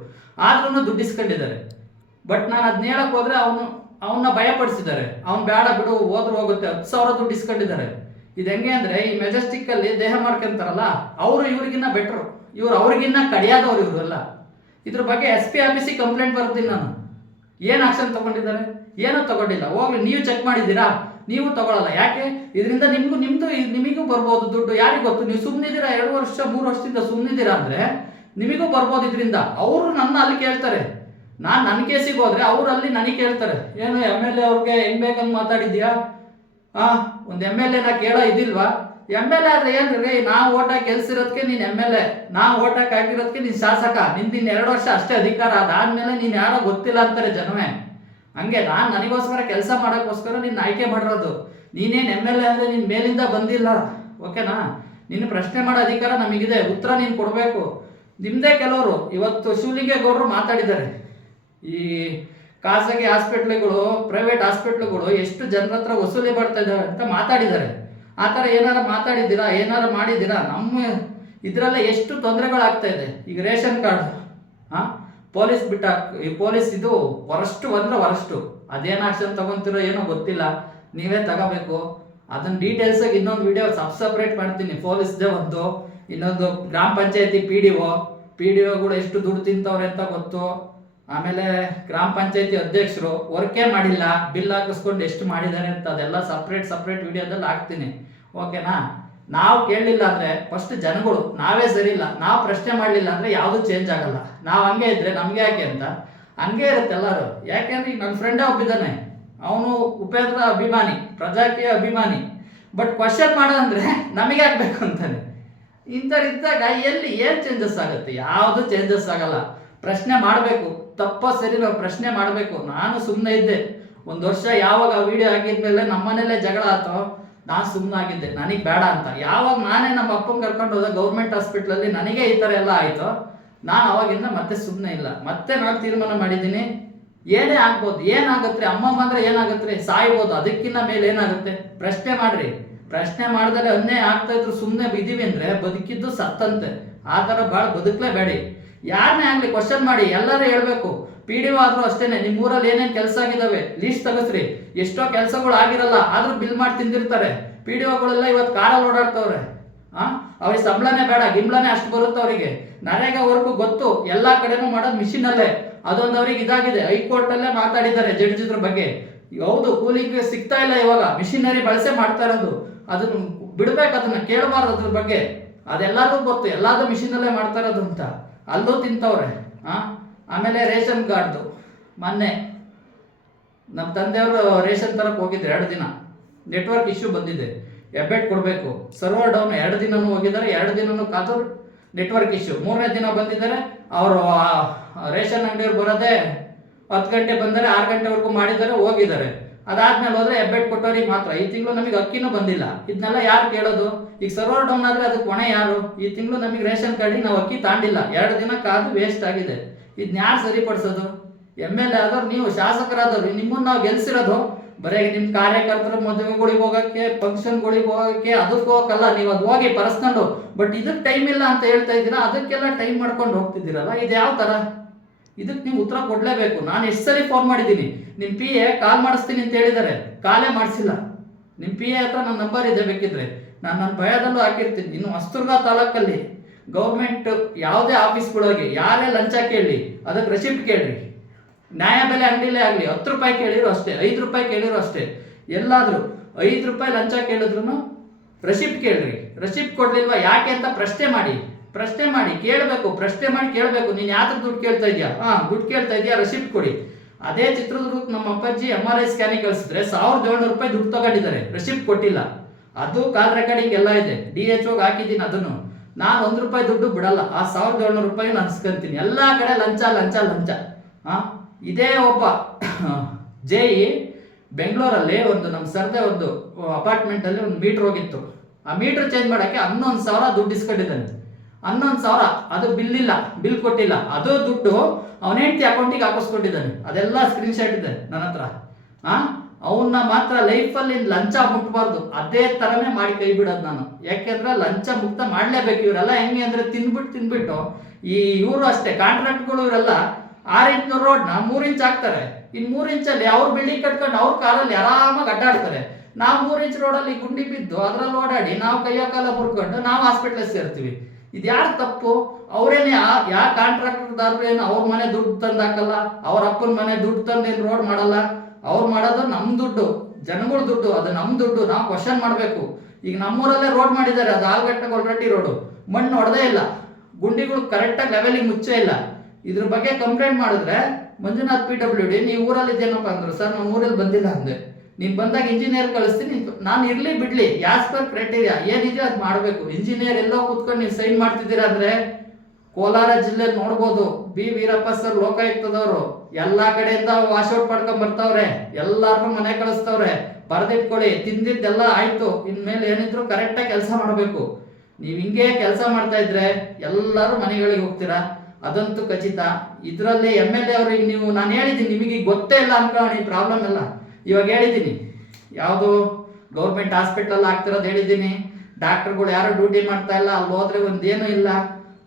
ಆದ್ರೂ ದುಡ್ಡು ಇಸ್ಕೊಂಡಿದ್ದಾರೆ. ಬಟ್ ನಾನು ಅದನ್ನ ಹೇಳಕ್ ಹೋದ್ರೆ ಅವನ್ನ ಭಯಪಡಿಸಿದ್ದಾರೆ. ಅವ್ನು ಬೇಡ ಬಿಡು, ಹೋದ್ರೂ ಹೋಗುತ್ತೆ. 10,000 ದುಡ್ಡು ಇಸ್ಕೊಂಡಿದ್ದಾರೆ. ಇದು ಹೆಂಗೆ ಅಂದರೆ, ಈ ಮೆಜೆಸ್ಟಿಕ್ಕಲ್ಲಿ ದೇಹ ಮಾಡ್ಕೊಂತಾರಲ್ಲ, ಅವರು ಇವ್ರಿಗಿನ್ನ ಬೆಟ್ರು, ಇವ್ರು ಅವ್ರಿಗಿನ್ನ ಕಡಿಯಾದವ್ರು ಇವರೆಲ್ಲ. ಇದ್ರ ಬಗ್ಗೆ SP ಆಫೀಸಿಗೆ ಕಂಪ್ಲೇಂಟ್ ಬರ್ತೀನಿ ನಾನು. ಏನು ಆಕ್ಷನ್ ತಗೊಂಡಿದ್ದಾರೆ? ಏನೂ ತಗೊಂಡಿಲ್ಲ. ಹೋಗ್ಲಿ, ನೀವು ಚೆಕ್ ಮಾಡಿದ್ದೀರಾ? ನೀವು ತಗೊಳ್ಳಲ್ಲ. ಯಾಕೆ? ಇದರಿಂದ ನಿಮಗೂ ಬರ್ಬೋದು ದುಡ್ಡು. ಯಾರಿಗೆ ಗೊತ್ತು? ನೀವು ಸುಮ್ಮನಿದ್ದೀರಾ 2 ವರ್ಷ 3 ವರ್ಷದಿಂದ ಸುಮ್ಮನಿದ್ದೀರಾ ಅಂದರೆ ನಿಮಗೂ ಬರ್ಬೋದು ಇದರಿಂದ. ಅವರು ನನ್ನ ಅಲ್ಲಿ ಕೇಳ್ತಾರೆ. ನಾನು ನನ್ನ ಕೇಸಿಗೆ ಹೋದ್ರೆ ಅವ್ರು ಅಲ್ಲಿ ನನಗೆ ಕೇಳ್ತಾರೆ, ಏನು MLA ಅವ್ರಿಗೆ ಹೆಂಗ್ ಬೇಕಂಗೆ ಮಾತಾಡಿದ್ಯಾ? ಒಂದು MLA ಕೇಳೋ ಇದಿಲ್ವಾ? MLA ಆದ್ರೆ ಏನ್ರಿ? ನಾವು ಓಟ್ ಹಾಕಿ ಗೆಲ್ಸಿರೋದಕ್ಕೆ ನೀನು MLA, ನಾವು ಓಟ್ ಹಾಕಿ ಹಾಕಿರೋದಕ್ಕೆ ನೀನು ಶಾಸಕ. ನಿಂದಿನ 2 ವರ್ಷ ಅಷ್ಟೇ ಅಧಿಕಾರ. ಅದಾದ್ಮೇಲೆ ನೀನು ಯಾರೋ ಗೊತ್ತಿಲ್ಲ ಅಂತಾರೆ ಜನವೇ. ಹಂಗೆ ನನಗೋಸ್ಕರ ಕೆಲಸ ಮಾಡೋಕ್ಕೋಸ್ಕರ ನಿನ್ನ ಆಯ್ಕೆ ಮಾಡಿರೋದು. ನೀನೇನು MLA ಅಂದರೆ ನಿನ್ನ ಮೇಲಿಂದ ಬಂದಿಲ್ಲ, ಓಕೆನಾ? ನಿನ್ನ ಪ್ರಶ್ನೆ ಮಾಡೋ ಅಧಿಕಾರ ನಮಗಿದೆ. ಉತ್ತರ ನೀನು ಕೊಡಬೇಕು. ನಿಮ್ಮದೇ ಕೆಲವರು ಇವತ್ತು ಶಿವಲಿಂಗೇಗೌಡರು ಮಾತಾಡಿದ್ದಾರೆ, ಈ ಖಾಸಗಿ ಹಾಸ್ಪಿಟ್ಲುಗಳು, ಪ್ರೈವೇಟ್ ಹಾಸ್ಪಿಟ್ಲುಗಳು ಎಷ್ಟು ಜನರ ಹತ್ರ ವಸೂಲಿ ಮಾಡ್ತಾ ಇದ್ದಾವೆ ಅಂತ ಮಾತಾಡಿದ್ದಾರೆ. ಆ ಥರ ಏನಾರು ಮಾತಾಡಿದ್ದೀರಾ? ಏನಾರು ಮಾಡಿದ್ದೀರಾ? ನಮ್ಮ ಇದರಲ್ಲೇ ಎಷ್ಟು ತೊಂದರೆಗಳಾಗ್ತಾ ಇದೆ. ಈಗ ರೇಷನ್ ಕಾರ್ಡ್ ಪೊಲೀಸ್ ಈ ಪೊಲೀಸ್ ಇದು ವರಷ್ಟು ಅಂದ್ರೆ ವರಷ್ಟು. ಅದೇನು ಆಕ್ಷನ್ ತಗೊಂತಿರೋ ಏನೋ ಗೊತ್ತಿಲ್ಲ, ನೀವೇ ತಗೋಬೇಕು. ಅದನ್ನ ಡೀಟೇಲ್ಸಾಗಿ ಇನ್ನೊಂದು ವಿಡಿಯೋ ಸಪ್ರೇಟ್ ಮಾಡ್ತೀನಿ. ಪೊಲೀಸ್ದೇ ಒಂದು, ಇನ್ನೊಂದು ಗ್ರಾಮ ಪಂಚಾಯತಿ PDO ಕೂಡ ಎಷ್ಟು ದುಡ್ಡು ತಿಂತವ್ರೆ ಅಂತ ಗೊತ್ತು. ಆಮೇಲೆ ಗ್ರಾಮ ಪಂಚಾಯತಿ ಅಧ್ಯಕ್ಷರು ವರ್ಕೇ ಮಾಡಿಲ್ಲ, ಬಿಲ್ ಹಾಕಿಸ್ಕೊಂಡು ಎಷ್ಟು ಮಾಡಿದ್ದಾರೆ ಅಂತ ಅದೆಲ್ಲ ಸಪ್ರೇಟ್ ವಿಡಿಯೋದಲ್ಲಿ ಹಾಕ್ತೀನಿ, ಓಕೆನಾ? ನಾವು ಕೇಳಲಿಲ್ಲ ಅಂದರೆ ಫಸ್ಟ್ ಜನಗಳು ನಾವೇ ಸರಿ ಇಲ್ಲ. ನಾವು ಪ್ರಶ್ನೆ ಮಾಡಲಿಲ್ಲ ಅಂದರೆ ಯಾವುದೂ ಚೇಂಜ್ ಆಗಲ್ಲ. ನಾವು ಹಂಗೆ ಇದ್ದರೆ ನಮಗೆ ಯಾಕೆ ಅಂತ ಹಂಗೆ ಇರುತ್ತೆ ಎಲ್ಲರೂ. ಯಾಕೆಂದ್ರೆ ಈಗ ನನ್ನ ಫ್ರೆಂಡೇ ಒಬ್ಬಿದ್ದಾನೆ, ಅವನು ಉಪೇಂದ್ರ ಅಭಿಮಾನಿ, ಪ್ರಜಾಕೀಯ ಅಭಿಮಾನಿ. ಬಟ್ ಕ್ವಶನ್ ಮಾಡೋ ಅಂದರೆ ನಮಗೆ ಆಗಬೇಕು ಅಂತಾನೆ. ಇಂಥವ್ರಿದ್ದಾಗ ಎಲ್ಲಿ ಏನು ಚೇಂಜಸ್ ಆಗುತ್ತೆ? ಯಾವುದು ಚೇಂಜಸ್ ಆಗಲ್ಲ. ಪ್ರಶ್ನೆ ಮಾಡಬೇಕು. ತಪ್ಪ ಸರಿ ನಾವು ಪ್ರಶ್ನೆ ಮಾಡಬೇಕು. ನಾನು ಸುಮ್ಮನೆ ಇದ್ದೆ 1 ವರ್ಷ. ಯಾವಾಗ ಆ ವಿಡಿಯೋ ಆಗಿದ್ಮೇಲೆ ನಮ್ಮನೇಲೆ ಜಗಳ ಆಯ್ತೋ, ನಾನು ಸುಮ್ಮನಾಗಿದ್ದೆ, ನನಗೆ ಬೇಡ ಅಂತ. ಯಾವಾಗ ನಾನೇ ನಮ್ಮ ಅಪ್ಪನ ಕರ್ಕೊಂಡು ಹೋದ ಗೌರ್ಮೆಂಟ್ ಹಾಸ್ಪಿಟ್ಲಲ್ಲಿ ನನಗೆ ಈ ಥರ ಎಲ್ಲ ಆಯಿತು, ನಾನು ಅವಾಗಿಂದ ಮತ್ತೆ ಸುಮ್ಮನೆ ಇಲ್ಲ. ಮತ್ತೆ ನಾನು ತೀರ್ಮಾನ ಮಾಡಿದ್ದೀನಿ, ಏನೇ ಆಗ್ಬೋದು. ಏನಾಗತ್ತೆ ಅಮ್ಮ ಬಂದ್ರೆ ಏನಾಗತ್ತೆ? ಸಾಯ್ಬೋದು. ಅದಕ್ಕಿಂತ ಮೇಲೆ ಏನಾಗುತ್ತೆ? ಪ್ರಶ್ನೆ ಮಾಡ್ರಿ. ಪ್ರಶ್ನೆ ಮಾಡಿದ್ರೆ ಅನ್ಯಾಯ ಆಗ್ತಾ ಇದ್ರು ಸುಮ್ಮನೆ ಇದೀವಿ ಅಂದ್ರೆ ಬದುಕಿದ್ದು ಸತ್ತಂತೆ. ಆ ಥರ ಭಾಳ ಬದುಕಲೇಬೇಡಿ. ಯಾರನ್ನೇ ಆಗಲಿ ಕ್ವಶನ್ ಮಾಡಿ, ಎಲ್ಲರೂ ಹೇಳ್ಬೇಕು. ಪಿ ಡಿ ಒ ಆದ್ರೂ ಅಷ್ಟೇನೆ, ನಿಮ್ಮ ಊರಲ್ಲಿ ಏನೇನು ಕೆಲಸ ಆಗಿದಾವೆ ಲೀಸ್ಟ್ ತೆಗೆಸ್ರಿ. ಎಷ್ಟೋ ಕೆಲಸಗಳು ಆಗಿರಲ್ಲ, ಆದ್ರೂ ಬಿಲ್ ಮಾಡಿ ತಿಂದಿರ್ತಾರೆ. ಪಿ ಡಿ ಒಗಳೆಲ್ಲ ಇವತ್ತು ಕಾರಲ್ಲಿ ಓಡಾಡ್ತವ್ರೆ. ಅವ್ರಿಗೆ ಸಂಬಳನೇ ಬೇಡ, ಗಿಂಬಳನೇ ಅಷ್ಟು ಬರುತ್ತೆ ಅವರಿಗೆ. ನರೇಗಾ ವರ್ಕು ಗೊತ್ತು, ಎಲ್ಲಾ ಕಡೆನೂ ಮಾಡೋದು ಮಿಷಿನಲ್ಲೇ. ಅದೊಂದು ಅವ್ರಿಗೆ ಇದಾಗಿದೆ. ಹೈಕೋರ್ಟ್ ಅಲ್ಲೇ ಮಾತಾಡಿದ್ದಾರೆ ಜಡ್ಜ್ ಇದ್ರ ಬಗ್ಗೆ. ಹೌದು, ಕೂಲಿಗೆ ಸಿಗ್ತಾ ಇಲ್ಲ ಇವಾಗ, ಮಿಷಿನರಿ ಬಳಸೆ ಮಾಡ್ತಾ ಇರೋದು. ಅದನ್ನ ಬಿಡ್ಬೇಕು, ಅದನ್ನ ಕೇಳಬಾರ್ದು ಅದ್ರ ಬಗ್ಗೆ. ಅದೆಲ್ಲರಿಗೂ ಗೊತ್ತು, ಎಲ್ಲಾದ್ರೂ ಮಿಷಿನಲ್ಲೇ ಮಾಡ್ತಾ ಇರೋದು ಅಂತ. ಅಲ್ಲೂ ತಿಂತವ್ರೆ. ಆಮೇಲೆ ರೇಷನ್ ಕಾರ್ಡ್ದು ಮೊನ್ನೆ ನಮ್ಮ ತಂದೆಯವರು ರೇಷನ್ ತರಕ್ಕೆ ಹೋಗಿದ್ರು. 2 ದಿನ ನೆಟ್ವರ್ಕ್ ಇಶ್ಯೂ ಬಂದಿದೆ. ಎಬ್ಬೆಟ್ ಕೊಡಬೇಕು, ಸರ್ವರ್ ಡೌನ್. 2 ದಿನನೂ ಹೋಗಿದ್ದಾರೆ, 2 ದಿನನೂ ಕಾದು ನೆಟ್ವರ್ಕ್ ಇಶ್ಯೂ. 3ನೇ ದಿನ ಬಂದಿದ್ದಾರೆ. ಅವರು ರೇಷನ್ ಅಂಗಡಿಯವ್ರು ಬರೋದೇ 10 ಗಂಟೆ ಬಂದರೆ 6 ಗಂಟೆವರೆಗೂ ಮಾಡಿದ್ದಾರೆ, ಹೋಗಿದ್ದಾರೆ. ಅದಾದ್ಮೇಲೆ ಹೋದ್ರೆ ಎಬ್ಬೆಟ್ ಕೊಟ್ಟವ್ರಿಗೆ ಮಾತ್ರ. ಈ ತಿಂಗಳು ನಮಗೆ ಅಕ್ಕಿನೂ ಬಂದಿಲ್ಲ. ಇದನ್ನೆಲ್ಲ ಯಾರು ಕೇಳೋದು? ಈಗ ಸರ್ವರ್ ಡೌನ್ ಆದ್ರೆ ಅದಕ್ಕೆ ಹೊಣೆ ಯಾರು? ಈ ತಿಂಗಳು ನಮಗೆ ರೇಷನ್ ಕಾರ್ಡಿಗೆ ನಾವು ಅಕ್ಕಿ ತಾಂಡಿಲ್ಲ, 2 ದಿನ ಕಾದು ವೇಸ್ಟ್ ಆಗಿದೆ. ಇದನ್ನ ಯಾರು ಸರಿಪಡಿಸೋದು? MLA ಆದವ್ರು, ನೀವು ಶಾಸಕರಾದವ್ರು, ನಿಮ್ಮನ್ನು ನಾವು ಗೆಲ್ಸಿರೋದು ಬರೀ ನಿಮ್ಮ ಕಾರ್ಯಕರ್ತರ ಮದುವೆಗಳಿಗೆ ಹೋಗಕ್ಕೆ, ಫಂಕ್ಷನ್ಗಳಿಗೆ ಹೋಗಕ್ಕೆ, ಅದಕ್ಕೆ ಹೋಗಕ್ಕಲ್ಲ. ನೀವು ಅದು ಹೋಗಿ ಪರ್ಸ್ನಲ್ಲು. ಬಟ್ ಇದಕ್ಕೆ ಟೈಮ್ ಇಲ್ಲ ಅಂತ ಹೇಳ್ತಾ ಇದ್ದೀರಾ, ಅದಕ್ಕೆಲ್ಲ ಟೈಮ್ ಮಾಡ್ಕೊಂಡು ಹೋಗ್ತಿದ್ದೀರಲ್ಲ, ಇದು ಯಾವ ಥರ? ಇದಕ್ಕೆ ನೀವು ಉತ್ತರ ಕೊಡಲೇಬೇಕು. ನಾನು ಎಷ್ಟು ಸರಿ ಫೋನ್ ಮಾಡಿದ್ದೀನಿ. ನಿಮ್ಮ PA ಕಾಲ್ ಮಾಡಿಸ್ತೀನಿ ಅಂತ ಹೇಳಿದ್ದಾರೆ, ಕಾಲೇ ಮಾಡಿಸಿಲ್ಲ. ನಿಮ್ಮ PA ಹತ್ರ ನನ್ನ ನಂಬರ್ ಇದೆ, ಬೇಕಿದ್ರೆ ನಾನು ನನ್ನ ಭಯದಲ್ಲೂ ಹಾಕಿರ್ತೀನಿ. ಇನ್ನು ಹೊಸದುರ್ಗ ತಾಲೂಕಲ್ಲಿ ಗೌರ್ಮೆಂಟ್ ಯಾವುದೇ ಆಫೀಸ್ಗಳಿಗೆ ಯಾರೇ ಲಂಚ ಕೇಳಿ ಅದಕ್ಕೆ ರೆಸಿಪ್ಟ್ ಕೇಳ್ರಿ. ನ್ಯಾಯಬೆಲೆ ಅಂಗಡಿಲೇ ಆಗಲಿ 10 ರೂಪಾಯಿ ಕೇಳಿರೋ ಅಷ್ಟೇ, 5 ರೂಪಾಯಿ ಕೇಳಿರೋ ಅಷ್ಟೇ. ಎಲ್ಲಾದರೂ 5 ರೂಪಾಯಿ ಲಂಚ ಕೇಳಿದ್ರು ರೆಸಿಪ್ಟ್ ಕೇಳ್ರಿ. ರೆಸಿಪ್ಟ್ ಕೊಡ್ಲಿಲ್ವಾ ಯಾಕೆ ಅಂತ ಪ್ರಶ್ನೆ ಮಾಡಿ. ಪ್ರಶ್ನೆ ಮಾಡಿ ಕೇಳಬೇಕು. ಪ್ರಶ್ನೆ ಮಾಡಿ ಕೇಳಬೇಕು. ನೀನು ಯಾವ್ದು ದುಡ್ಡು ಕೇಳ್ತಾ ಇದೆಯಾ? ದುಡ್ಡು ಕೇಳ್ತಾ ಇದೆಯಾ, ರೆಸಿಪ್ಟ್ ಕೊಡಿ. ಅದೇ ಚಿತ್ರದುರ್ಗಕ್ಕೆ ನಮ್ಮ ಅಪ್ಪಾಜಿ MRI ಸ್ಕ್ಯಾನಿಂಗ್ ಕಳಿಸಿದ್ರೆ 1700 ರೂಪಾಯಿ ದುಡ್ಡು ತಗೊಂಡಿದ್ದಾರೆ, ರೆಸಿಪ್ಟ್ ಕೊಟ್ಟಿಲ್ಲ. ಅದು ಕಾಲ್ ರೆಕಾರ್ಡಿಂಗ್ ಎಲ್ಲ ಇದೆ, DHOಗೆ ಹಾಕಿದ್ದೀನಿ. ಅದನ್ನು ನಾನು 1 ರೂಪಾಯಿ ದುಡ್ಡು ಬಿಡಲ್ಲ. ಆ 1700 ರೂಪಾಯಿ ನಾನು ಅನ್ಸ್ಕೊಂತೀನಿ. ಎಲ್ಲ ಕಡೆ ಲಂಚ ಲಂಚ ಲಂಚ. ಇದೇ ಒಬ್ಬ JE ಬೆಂಗಳೂರಲ್ಲಿ ಒಂದು ನಮ್ಮ ಸರ್ದೆ ಒಂದು ಅಪಾರ್ಟ್ಮೆಂಟಲ್ಲಿ ಒಂದು ಮೀಟ್ರ್ ಹೋಗಿತ್ತು. ಆ ಮೀಟ್ರ್ ಚೇಂಜ್ ಮಾಡೋಕ್ಕೆ 11,000 ದುಡ್ಡು ಇಸ್ಕೊಂಡಿದ್ದಾನೆ. 11,000. ಅದು ಬಿಲ್ ಇಲ್ಲ, ಬಿಲ್ ಕೊಟ್ಟಿಲ್ಲ. ಅದು ದುಡ್ಡು ಅವನ ಹೆಂಡತಿ ಅಕೌಂಟಿಗೆ ಹಾಕಿಸ್ಕೊಂಡಿದ್ದಾನೆ. ಅದೆಲ್ಲ ಸ್ಕ್ರೀನ್ ಶಾಟ್ ಇದೆ ನನ್ನ ಹತ್ರ. ಅವನ್ನ ಮಾತ್ರ ಲೈಫಲ್ಲಿ ಲಂಚ ಮುಟ್ಬಾರ್ದು. ಅದೇ ಥರನೇ ಮಾಡಿ ಕೈ ಬಿಡೋದು ನಾನು. ಯಾಕೆಂದ್ರೆ ಲಂಚ ಮುಕ್ತ ಮಾಡಲೇಬೇಕು. ಇವರೆಲ್ಲ ಹೆಂಗೆ ಅಂದರೆ ತಿಂದ್ಬಿಟ್ಟು ಈ ಇವರು ಅಷ್ಟೇ ಕಾಂಟ್ರಾಕ್ಟ್ಗಳು ಇವರೆಲ್ಲ 6 ಇಂಚ್ ರೋಡ್ನ 3 ಇಂಚ್ ಹಾಕ್ತಾರೆ. ಇನ್ನು 3 ಇಂಚಲ್ಲಿ ಅವ್ರು ಬಿಲ್ಡಿಂಗ್ ಕಟ್ಕೊಂಡು ಅವ್ರ ಕಾರಲ್ಲಿ ಆರಾಮಾಗಿ ಅಡ್ಡಾಡ್ತಾರೆ. ನಾವು 3 ಇಂಚ್ ರೋಡಲ್ಲಿ ಗುಂಡಿ ಬಿದ್ದು ಅದರಲ್ಲಿ ಓಡಾಡಿ ನಾವು ಕೈಯ ಕಾಲ ಮುರ್ಕೊಂಡು ನಾವು ಹಾಸ್ಪಿಟ್ಲಿಗೆ ಸೇರ್ತೀವಿ. ಇದು ಯಾರು ತಪ್ಪು? ಅವರೇನೆ ಯಾವ ಕಾಂಟ್ರಾಕ್ಟರ್ದಾದ್ರು ಏನು ಅವ್ರ ಮನೆ ದುಡ್ಡು ತಂದು ಹಾಕಲ್ಲ, ಅವ್ರ ಅಪ್ಪನ ಮನೆ ದುಡ್ಡು ತಂದು ಏನು ರೋಡ್ ಮಾಡಲ್ಲ. ಅವ್ರು ಮಾಡೋದು ನಮ್ಮ ದುಡ್ಡು, ಜನಗಳ ದುಡ್ಡು, ಅದು ನಮ್ಮ ದುಡ್ಡು. ನಾವು ಕ್ವಶನ್ ಮಾಡಬೇಕು. ಈಗ ನಮ್ಮೂರಲ್ಲೇ ರೋಡ್ ಮಾಡಿದ್ದಾರೆ, ಅದು ಆಲ್ಗಟ್ಟ ಗೊಲ್ರಟ್ಟಿ ರೋಡು. ಮಣ್ಣು ಹೊಡೆದೇ ಇಲ್ಲ, ಗುಂಡಿಗಳು ಕರೆಕ್ಟಾಗಿ ಲೆವೆಲಿಗೆ ಮುಚ್ಚೇ ಇಲ್ಲ. ಇದ್ರ ಬಗ್ಗೆ ಕಂಪ್ಲೇಂಟ್ ಮಾಡಿದ್ರೆ ಮಂಜುನಾಥ್ PWD ನೀವು ಊರಲ್ಲಿ ಇದೇನಪ್ಪ ಅಂದ್ರು. ಸರ್ ನಾನು ಊರಲ್ಲಿ ಬಂದಿಲ್ಲ ಅಂದೆ. ನೀನು ಬಂದಾಗ ಇಂಜಿನಿಯರ್ ಕಳಿಸ್ತೀನಿ. ನಾನು ಇರಲಿ ಬಿಡ್ಲಿ, ಆಸ್ ಪರ್ ಕ್ರೈಟೀರಿಯಾ ಏನಿದೆ ಅದು ಮಾಡಬೇಕು. ಇಂಜಿನಿಯರ್ ಎಲ್ಲೋ ಕೂತ್ಕೊಂಡು ನೀವು ಸೈನ್ ಮಾಡ್ತಿದ್ದೀರಾ ಅಂದರೆ ಕೋಲಾರ ಜಿಲ್ಲೆಯಲ್ಲಿ ನೋಡ್ಬೋದು. B ವೀರಪ್ಪ ಸರ್ ಲೋಕಾಯುಕ್ತದವರು ಎಲ್ಲ ಕಡೆಯಿಂದ ವಾಶೌಟ್ ಪಡ್ಕೊಂಡ್ ಬರ್ತವ್ರೆ. ಎಲ್ಲಾರ್ಗೂ ಮನೆ ಕಳಿಸ್ತವ್ರೆ. ಬರೆದಿಟ್ಕೊಳ್ಳಿ, ತಿಂದಿದ್ದೆಲ್ಲ ಆಯ್ತು. ಇನ್ಮೇಲೆ ಏನಿದ್ರು ಕರೆಕ್ಟಾಗಿ ಕೆಲಸ ಮಾಡಬೇಕು. ನೀವು ಹಿಂಗೆ ಕೆಲಸ ಮಾಡ್ತಾ ಇದ್ರೆ ಎಲ್ಲರೂ ಮನೆಗಳಿಗೆ ಹೋಗ್ತೀರಾ, ಅದಂತೂ ಖಚಿತ. ಇದರಲ್ಲಿ MLA ಅವ್ರಿಗೆ ನೀವು ನಾನು ಹೇಳಿದ್ದೀನಿ, ನಿಮಗೆ ಗೊತ್ತೇ ಇಲ್ಲ ಅನ್ಕೊಳ್ಳಿ ಪ್ರಾಬ್ಲಮ್ ಎಲ್ಲ. ಇವಾಗ ಹೇಳಿದ್ದೀನಿ, ಯಾವುದು ಗೌರ್ಮೆಂಟ್ ಹಾಸ್ಪಿಟ್ಲಲ್ಲಿ ಆಗ್ತಿರೋದು ಹೇಳಿದ್ದೀನಿ. ಡಾಕ್ಟರ್ಗಳು ಯಾರು ಡ್ಯೂಟಿ ಮಾಡ್ತಾ ಇಲ್ಲ, ಅಲ್ಲಿ ಹೋದ್ರೆ ಒಂದೇನೂ ಇಲ್ಲ.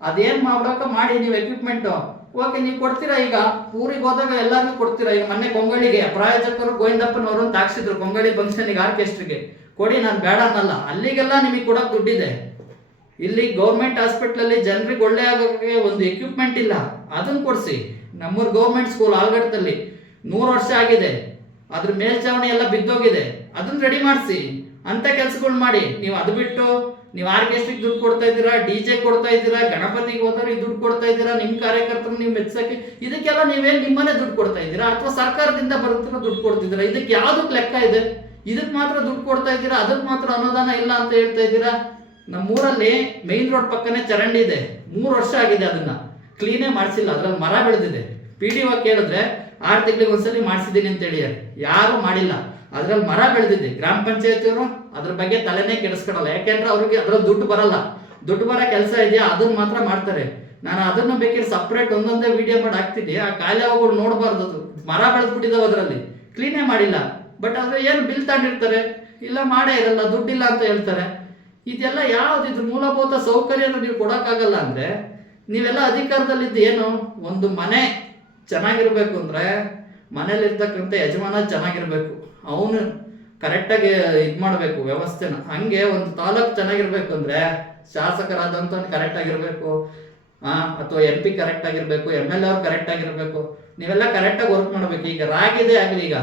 ಅದೇನು ಮಾಡ್ಬೇಕೋ ಮಾಡಿ. ನೀವು ಎಕ್ವಿಪ್ಮೆಂಟು ಓಕೆ ನೀವು ಕೊಡ್ತೀರಾ. ಈಗ ಊರಿಗೆ ಹೋದಾಗ ಎಲ್ಲರಿಗೂ ಕೊಡ್ತೀರಾ. ಈಗ ಮೊನ್ನೆ ಕೊಂಗಳಿಗೆ ಪ್ರಾಯೋಜಕರು ಗೋವಿಂದಪ್ಪನವರು ಅಂತ ಹಾಕ್ಸಿದ್ರು, ಕೊಂಗಳಿ ಫಂಕ್ಷನ್ಗೆ ಆರ್ಕೆಸ್ಟ್ರಿಗೆ ಕೊಡಿ, ನಾನು ಬೇಡ ಅನ್ನಲ್ಲ. ಅಲ್ಲಿಗೆಲ್ಲ ನಿಮಗೆ ಕೊಡೋಕೆ ದುಡ್ಡಿದೆ. ಇಲ್ಲಿ ಗೌರ್ಮೆಂಟ್ ಹಾಸ್ಪಿಟ್ಲಲ್ಲಿ ಜನರಿಗೆ ಒಳ್ಳೆ ಆಗೋಕ್ಕೆ ಒಂದು ಎಕ್ವಿಪ್ಮೆಂಟ್ ಇಲ್ಲ, ಅದನ್ನು ಕೊಡಿಸಿ. ನಮ್ಮೂರು ಗೌರ್ಮೆಂಟ್ ಸ್ಕೂಲ್ ಆಲ್ಗಟ್ಟದಲ್ಲಿ 100 ವರ್ಷ ಆಗಿದೆ, ಅದ್ರ ಮೇಲ್ಚಾವಣಿ ಎಲ್ಲ ಬಿದ್ದೋಗಿದೆ, ಅದನ್ನ ರೆಡಿ ಮಾಡಿಸಿ. ಅಂತ ಕೆಲಸಗಳು ಮಾಡಿ. ನೀವು ಅದು ಬಿಟ್ಟು ನೀವು ಆರ್ಕೆಸ್ಟ್ರಿಗೆ ದುಡ್ಡು ಕೊಡ್ತಾ ಇದ್ದೀರಾ, DJ ಕೊಡ್ತಾ ಇದ್ದೀರಾ, ಗಣಪತಿಗೆ ಹೋದವ್ರಿಗೆ ದುಡ್ಡು ಕೊಡ್ತಾ ಇದ್ದೀರಾ, ನಿಮ್ಮ ಕಾರ್ಯಕರ್ತರು ನೀವು ಮೆಚ್ಚಕ್ಕೆ, ಇದಕ್ಕೆಲ್ಲ ನೀವೇನು ನಿಮ್ಮನೆ ದುಡ್ಡು ಕೊಡ್ತಾ ಇದ್ದೀರಾ ಅಥವಾ ಸರ್ಕಾರದಿಂದ ಬರುತ್ತಿರೋ ದುಡ್ಡು ಕೊಡ್ತಿದ್ದೀರಾ? ಇದಕ್ಕೆ ಯಾವುದಕ್ಕೆ ಲೆಕ್ಕ ಇದೆ? ಇದಕ್ಕೆ ಮಾತ್ರ ದುಡ್ಡು ಕೊಡ್ತಾ ಇದ್ದೀರಾ, ಅದಕ್ಕೆ ಮಾತ್ರ ಅನುದಾನ ಇಲ್ಲ ಅಂತ ಹೇಳ್ತಾ ಇದ್ದೀರಾ. ನಮ್ಮೂರಲ್ಲಿ ಮೈನ್ ರೋಡ್ ಪಕ್ಕನೇ ಚರಂಡಿ ಇದೆ, 3 ವರ್ಷ ಆಗಿದೆ, ಅದನ್ನ ಕ್ಲೀನೇ ಮಾಡಿಸಿಲ್ಲ. ಅದ್ರಲ್ಲಿ ಮರ ಬೆಳೆದಿದೆ. PDO ಕೇಳಿದ್ರೆ 6 ತಿಂಗಳಿಗೆ ಒಂದ್ಸಲಿ ಮಾಡಿಸಿದ್ದೀನಿ ಅಂತ ಹೇಳಿದ್ದಾರೆ, ಯಾರು ಮಾಡಿಲ್ಲ. ಅದ್ರಲ್ಲಿ ಮರ ಬೆಳೆದಿದೆ. ಗ್ರಾಮ ಪಂಚಾಯತಿಯವರು ಅದ್ರ ಬಗ್ಗೆ ತಲೆನೇ ಕೆಡಿಸ್ಕೊಳಲ್ಲ. ಯಾಕೆಂದ್ರೆ ಅವ್ರಿಗೆ ಅದ್ರಲ್ಲಿ ದುಡ್ಡು ಬರಲ್ಲ. ದುಡ್ಡು ಬರೋ ಕೆಲಸ ಇದೆಯಾ ಅದನ್ನ ಮಾತ್ರ ಮಾಡ್ತಾರೆ. ನಾನು ಅದನ್ನು ಬೇಕಿದ್ರೆ ಸಪ್ರೇಟ್ ಒಂದೊಂದೇ ವಿಡಿಯೋ ಮಾಡಿ ಹಾಕ್ತೀನಿ. ಆ ಕಾಯಿಲೆ ಹೋಗೋರು ನೋಡಬಾರ್ದು, ಅದು ಮರ ಬೆಳೆದ್ಬಿಟ್ಟಿದ್ದಾವೆ ಅದರಲ್ಲಿ, ಕ್ಲೀನೇ ಮಾಡಿಲ್ಲ. ಬಟ್ ಆದರೆ ಏನು ಬಿಲ್ ತಗೊಂಡಿರ್ತಾರೆ, ಇಲ್ಲ ಮಾಡೇ ಇರಲ್ಲ, ದುಡ್ಡಿಲ್ಲ ಅಂತ ಹೇಳ್ತಾರೆ. ಇದೆಲ್ಲ ಯಾವುದಿದ್ರು ಮೂಲಭೂತ ಸೌಕರ್ಯನ ನೀವು ಕೊಡೋಕ್ಕಾಗಲ್ಲ ಅಂದರೆ ನೀವೆಲ್ಲ ಅಧಿಕಾರದಲ್ಲಿದ್ದು ಏನು? ಒಂದು ಮನೆ ಚೆನ್ನಾಗಿರ್ಬೇಕು ಅಂದರೆ ಮನೇಲಿರ್ತಕ್ಕಂಥ ಯಜಮಾನ ಚೆನ್ನಾಗಿರ್ಬೇಕು, ಅವನು ಕರೆಕ್ಟಾಗಿ ಇದು ಮಾಡಬೇಕು ವ್ಯವಸ್ಥೆನ. ಹಾಗೆ ಒಂದು ತಾಲೂಕು ಚೆನ್ನಾಗಿರ್ಬೇಕು ಅಂದರೆ ಶಾಸಕರಾದಂಥವ್ನು ಕರೆಕ್ಟಾಗಿರಬೇಕು, ಅಥವಾ MP ಕರೆಕ್ಟಾಗಿರಬೇಕು, MLA ಅವ್ರು ಕರೆಕ್ಟಾಗಿರಬೇಕು. ನೀವೆಲ್ಲ ಕರೆಕ್ಟಾಗಿ ವರ್ಕ್ ಮಾಡಬೇಕು. ಈಗ ರಾಗಿದೇ ಆಗಲಿ, ಈಗ